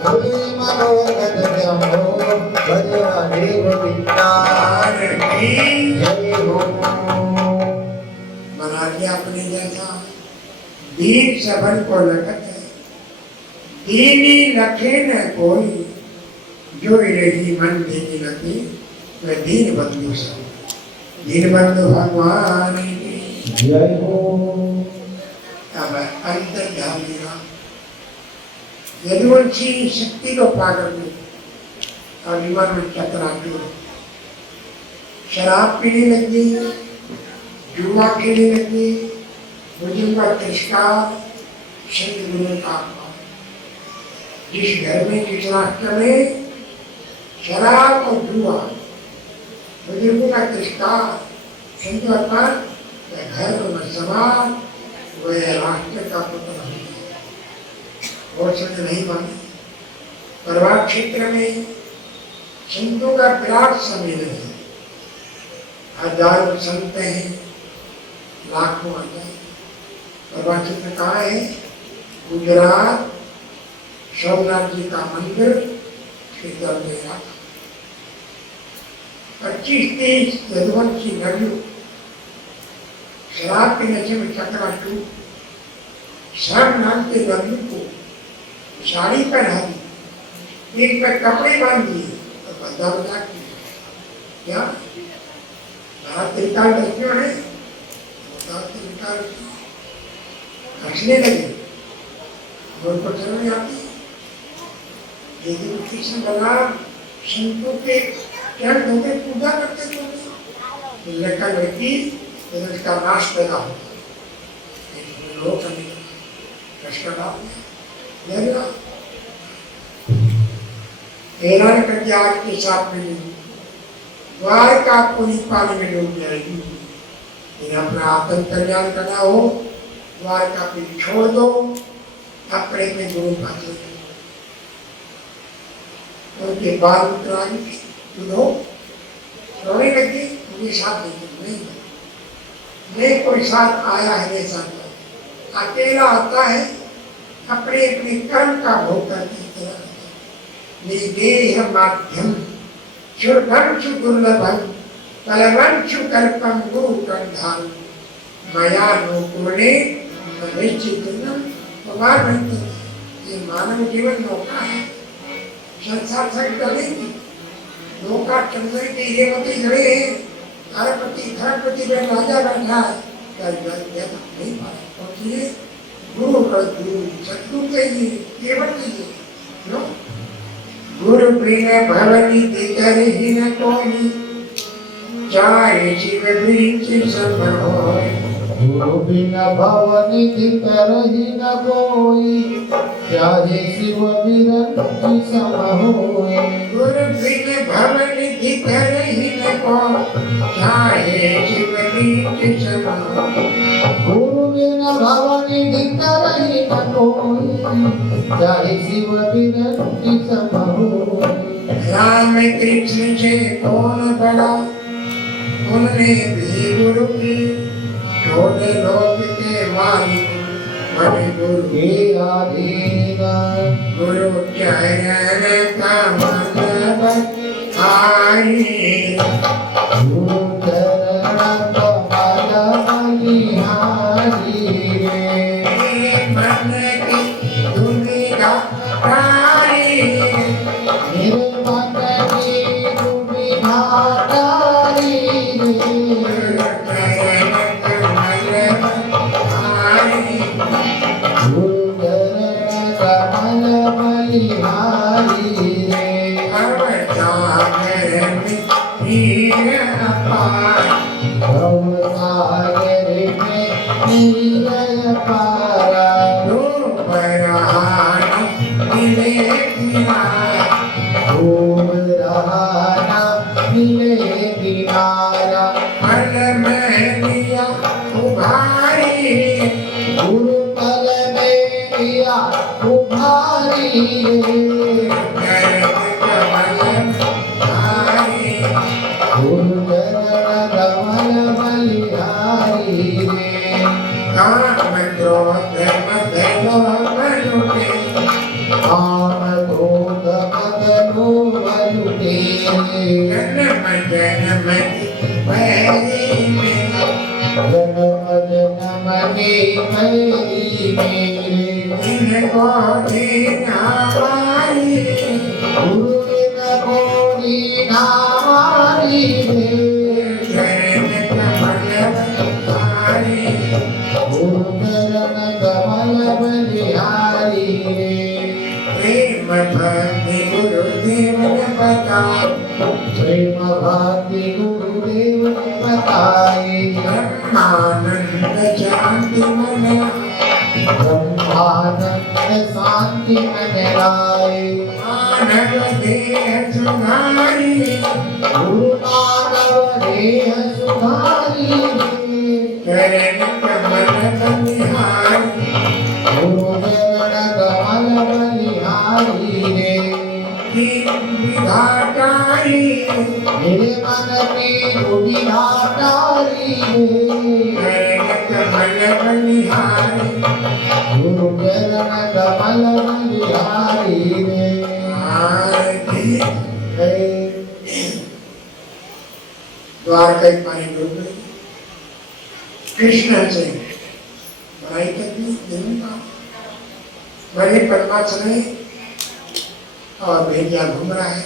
धूली मनोरंजन श्यामो भज राधे गोविंदा बना दिया अपने जैसा दीन सबन को लखत है दीनी लखे न कोई जो रही मन दीनी लखी वह दीन बंधु सब दीन बंधु भगवान की जय हो अब अंतर ध्यान देगा यदुवंशी शक्ति को पाकर में और जीवन में चक्राटू शराब पीने लगी जुआ खेलने लगी बुजुर्ग का तिरस्कार शरीर गुरु का अपमान जिस घर में जिस राष्ट्र में शराब और जुआ बुजुर्गों का तिरस्कार शरीर अपमान वह घर वह समाज वह राष्ट्र का पुत्र और शब्द नहीं माने परिवार क्षेत्र में संतों का विराट सम्मेलन है हजारों संत हैं लाखों हजार परिवार क्षेत्र कहाँ है गुजरात सोमनाथ जी का मंदिर क्षेत्र में 25-30 यदुवंशी नदियों शराब के नशे में चक्राटू शर्म नाम के लड़की को साड़ी पहना दी एक में कपड़े बांध दिए और बंदा बजा किया क्या भारत त्रिकाल लड़कियों ने हंसने लगे उनको चल नहीं आती लेकिन कृष्ण बलराम संतों के चरण धोके पूजा करते थे लड़का लड़की उसका नाश पैदा होता लोग ऐलान करके आज के साथ में द्वारका पूरी पानी में डूब जाएगी अपना आत्म कल्याण करना हो द्वारका पे छोड़ दो अपने में गुरु पाते उनके बाल उतराई सुनो रोने लगी मुझे साथ नहीं कोई साथ आया है मेरे साथ अकेला आता है अपने अपने कर्म का भोग करने निदेह माध्यम शुभंशु दुर्लभम कलवंशु कल्पम गुरु कंधान मया नोकुणे निश्चितम ये मानव जीवन नौका है संसार से डलेगी नौका चंद्र के रेवती जड़े हैं अरपति धरपति में राजा बैठा है नहीं पाया गुरु सतगुरु चाहिए केवल चाहिए गुरु बिना भवनी दिगर ही न कोई चाहे शिव बीच सब होए गुरु बिना भवनी दिगर ही न कोई चाहे शिव बिरंची सम होए गुरु बिना भवनी दिगर ही न कोई चाहे शिव बीच सब होए गुरु बिना भवनी दिगर ही न कोई चाहे शिव बिरंची सम होए राम कृष्ण से कौन बड़ा उनने भी गुरु की छोटे लोग के मालिक बड़े गुरु के अधीन गुरु चरण का मन आई गुरु चरण कमल बलिहारी मन की दुनिया आई मेरे मन की दुविधा तारी चरण कमल आई विजय पारा रूप रहाना मिले किनारा खूब रहाना मिले किनारा पल में लिया उभारी गुरु पल में दिया उभारी गुरु चरण कमल बलिहारी रे काम क्रोध मद लोभ लुटे काम क्रोध मद लोभ लुटे जन्म जन्म वैरी में जन्म जन्म के मैरी मेरे इनको दीना मारी गुरु बिन कोई नामारी रे चरण कमल बलिहारी गुरु चरण कमल बलिहारी रे प्रेम भक्ति गुरुदेव ने बता प्रेम भक्ति गुरुदेव ने बताए ब्रह्मानंद शांति मन ब्रह्मानंद शांति मन लाए मानव देह सुधारी गुरु मानव देह सुधारी रे चरण कमल बलिहारी गुरु चरण कमल बलिहारी रे विधातारी मेरे मन की दुविधाकारी रे चरण कमल बलिहारी गुरु चरण कमल बलिहारी रे आरती जय द्वारका पानी डूब गई कृष्ण से बड़ाई करनी दिन का बड़े परमा चले और भेड़िया घूम रहा है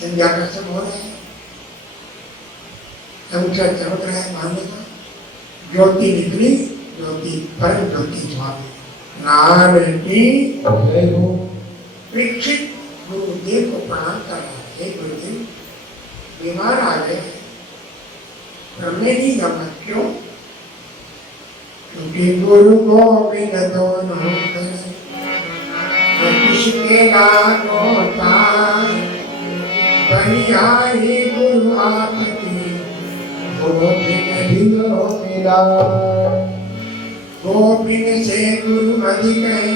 संध्या का सब हो रहा है अंकुर चमक रहा है मानने का ज्योति निकली ज्योति परम ज्योति स्वामी नारायण की जय हो परीक्षित गुरुदेव को प्रणाम कर रहा है हे गुरुदेव बीमार आ गए ब्रह्मेनी गमन क्यों क्योंकि गुरु गोविंद दोनों किसके लागो तार बलिहारी गुरु आपकी गोविंद दिलो मिला गोविंद से गुरु अधिक है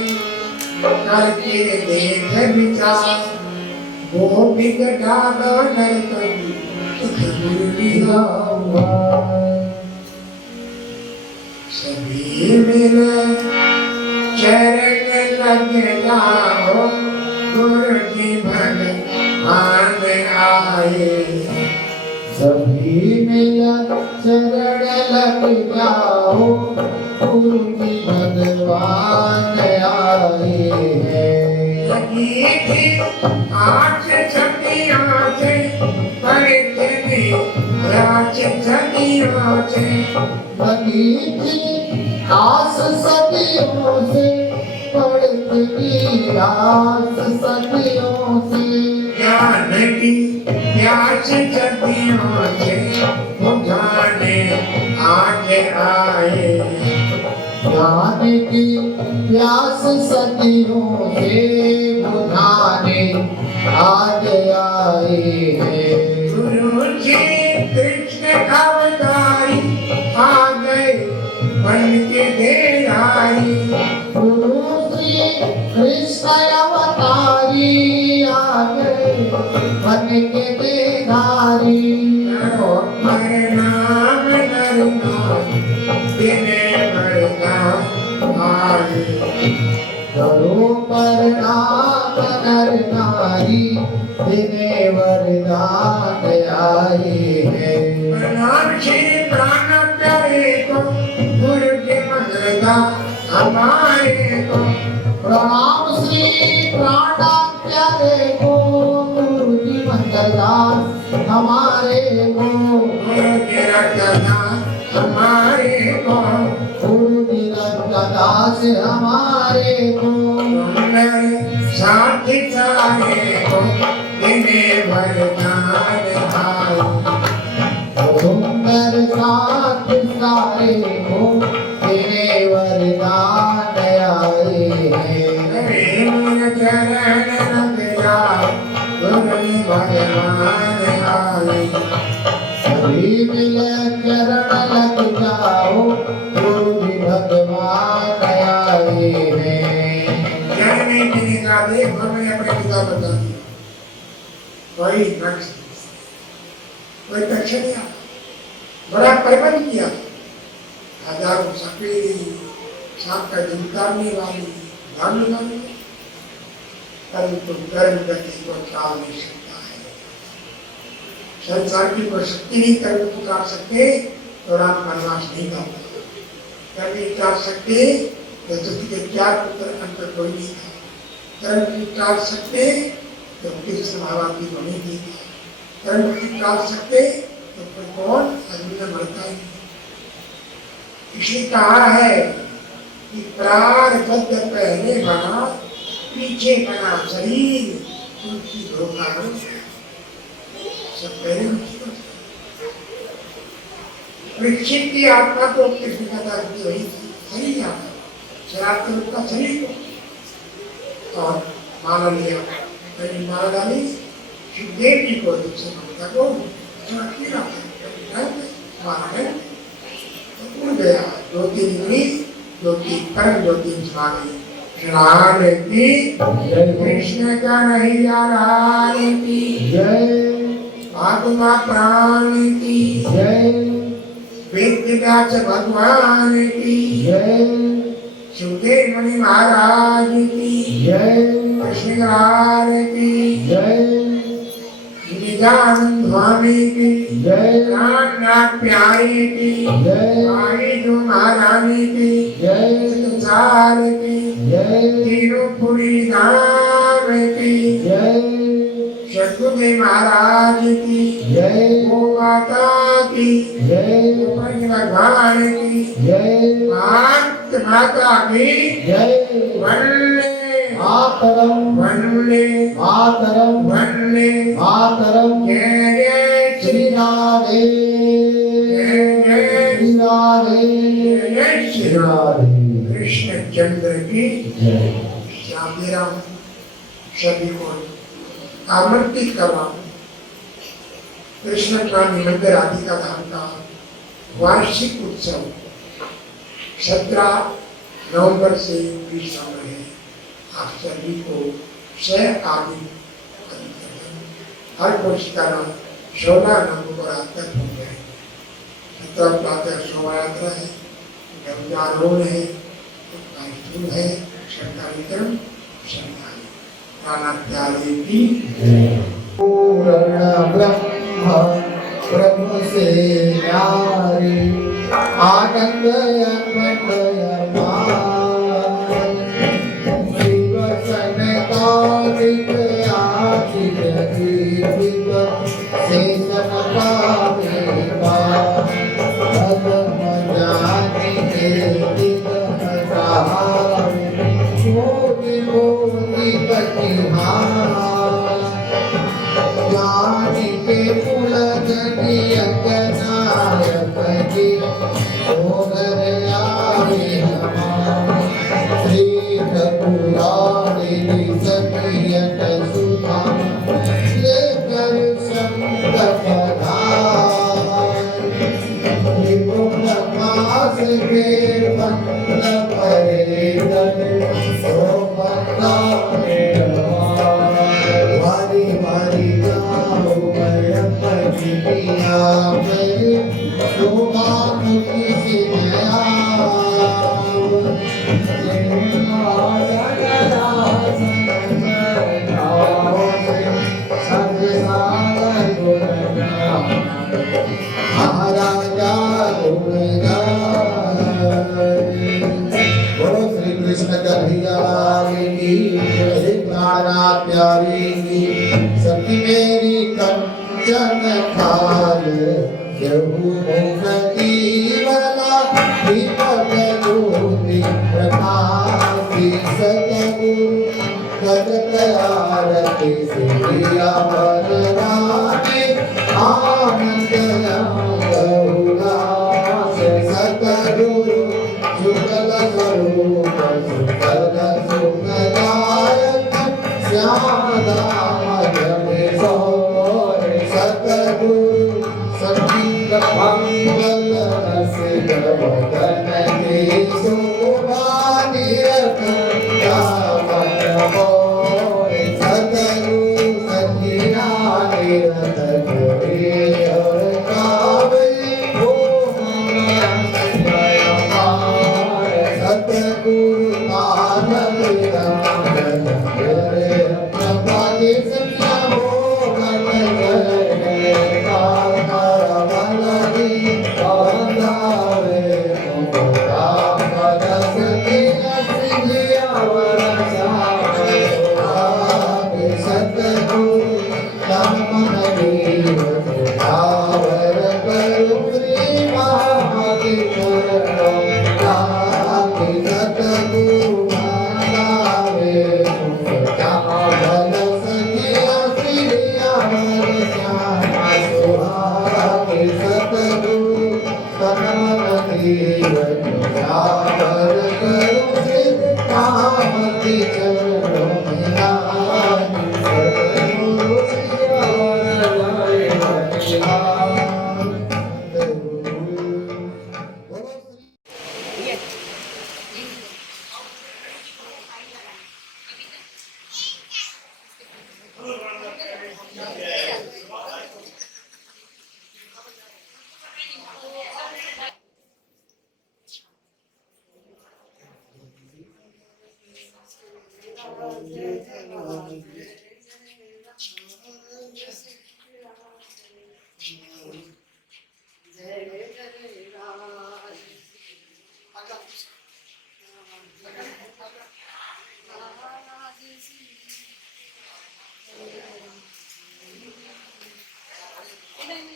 करके देख विचार गोविंद डालो नर कवि सुख गुरु लिया सभी मिले चरण लग जाओ गुरु की भगवान आए सभी मिल चरण लग जाओ गुरु की भगवान आए हैं लगी थी आज छतियों से पढ़ते थे राज छतियों से लगी थी आस सदियों से पढ़ती आस सदियों से ज्ञान की प्यास छतियों से बुझाने आज आए ज्ञान की प्यास सदियों से बुझाने आज आए हैं गुरु जी कृष्ण अवतारी आ गए बन के देराई गुरु श्री कृष्ण अवतारी आ गए बन के देधारी करो नाम नरनाम दिने वरदान आए करो प्रणाम नर नारी दिने वरदान आए हैं प्रणाम श्री प्राण प्यारे को गुरु के मंगलदा हमारे को प्रणाम श्री प्राण प्यारे को गुरु जी मंगलदास हमारे को गुरु के रखना हमारे को गुरु जी रंगदास हमारे को साथी सारे को दिने वरदान आए सुंदर साथ सारे को देने वरदान आए हैं। मेरे चरण रंग जा गुरु भगवान आए। सभी मिल चरण लग जाओ गुरु जी भगवान आए हैं। जन्मे मेरे का देख और मैंने अपने पिता बता दिया। कोई नक्श कोई दक्षिण नहीं आता। बड़ा प्रबंध किया, हजारों सफेदी सांप का जिनकारने वाली धान लगाने, परंतु गर्म गति को टाल नहीं सकता है। संसार की कोई शक्ति नहीं कर्म को काट सकते तो राम वनवास नहीं करता। कर्म नहीं काट सकते तो दत्त के 4 पुत्र अंतर कोई नहीं था। कर्म नहीं काट सकते तो कृष्ण महाराज को नहीं दी था। कर्म नहीं काट सकते तो फिर कौन आदमी ने मरता ही नहीं। इसलिए कहा है कि प्रारब्ध पहले बना पीछे बना शरीर तुलसी धोखा सब पहले परीक्षित की आत्मा को कृष्ण का दान वही थी, शरीर आत्मा शराब तो उसका शरीर को और माला लिया मैंने माला डाली शिवदेव जी को दूसरे ममता को मारा है तो उड़ गया ज्योति निकली ज्योति परम ज्योति समागई। रानी कृष्ण का नहीं रानी आत्मा प्राण की वेदव्यास भगवान की सुखदेव मुनि महाराज की कृष्ण राज की निजानंद स्वामी की नाथ प्यारी की आई जो महारानी की संसार की तिरुपुरी धाम की सतगुरु महाराज की माता की भगवान की माता की वंदे मातरम वंदे मातरम वंदे मातरम जय जय श्री राधे श्री राधे जय श्री श्री राधे कृष्ण चंद्र की जय। श्याम राम सभी को आमंत्रित कर रहा हूँ कृष्ण प्राणी मंदिर आदि का धाम का वार्षिक उत्सव 17 नवंबर से 20 में है। आप सभी को 6 आदि हर कोशिकारा 16 नवंबर को रात तक हो जाए। 17 प्रातः शोभा यात्रा है, गंगारोहण है, कार्यक्रम है, सरकारी कर्म सरकारी राणा प्यारे की पूर्ण ब्रह्म ब्रह्म से न्यारे आनंद शिव सनकादिक आशिक दीपिक शेषन पावेगा अगम जाने के दिन सहारे मोदी मोदी बचिहार ज्ञानी के कुल गणियक नायक जी ओगर आवे हमार श्री ठकुरानी सखियत सुधा लेकर संत पधार त्रिपुर मास के बंद परे दन सो बंदा वारी वारी जाओ मैं शोभा मुखी से महाराजा बोलो श्री कृष्ण कन्हैया की प्राणा प्यारी की सखी मेरी कंचन थाल प्रभु मुखती वाला दीपक ज्योति प्रकाशी सतगुरु करत आरती श्री अमर राधे आनंद गौरा सतगुरु Ini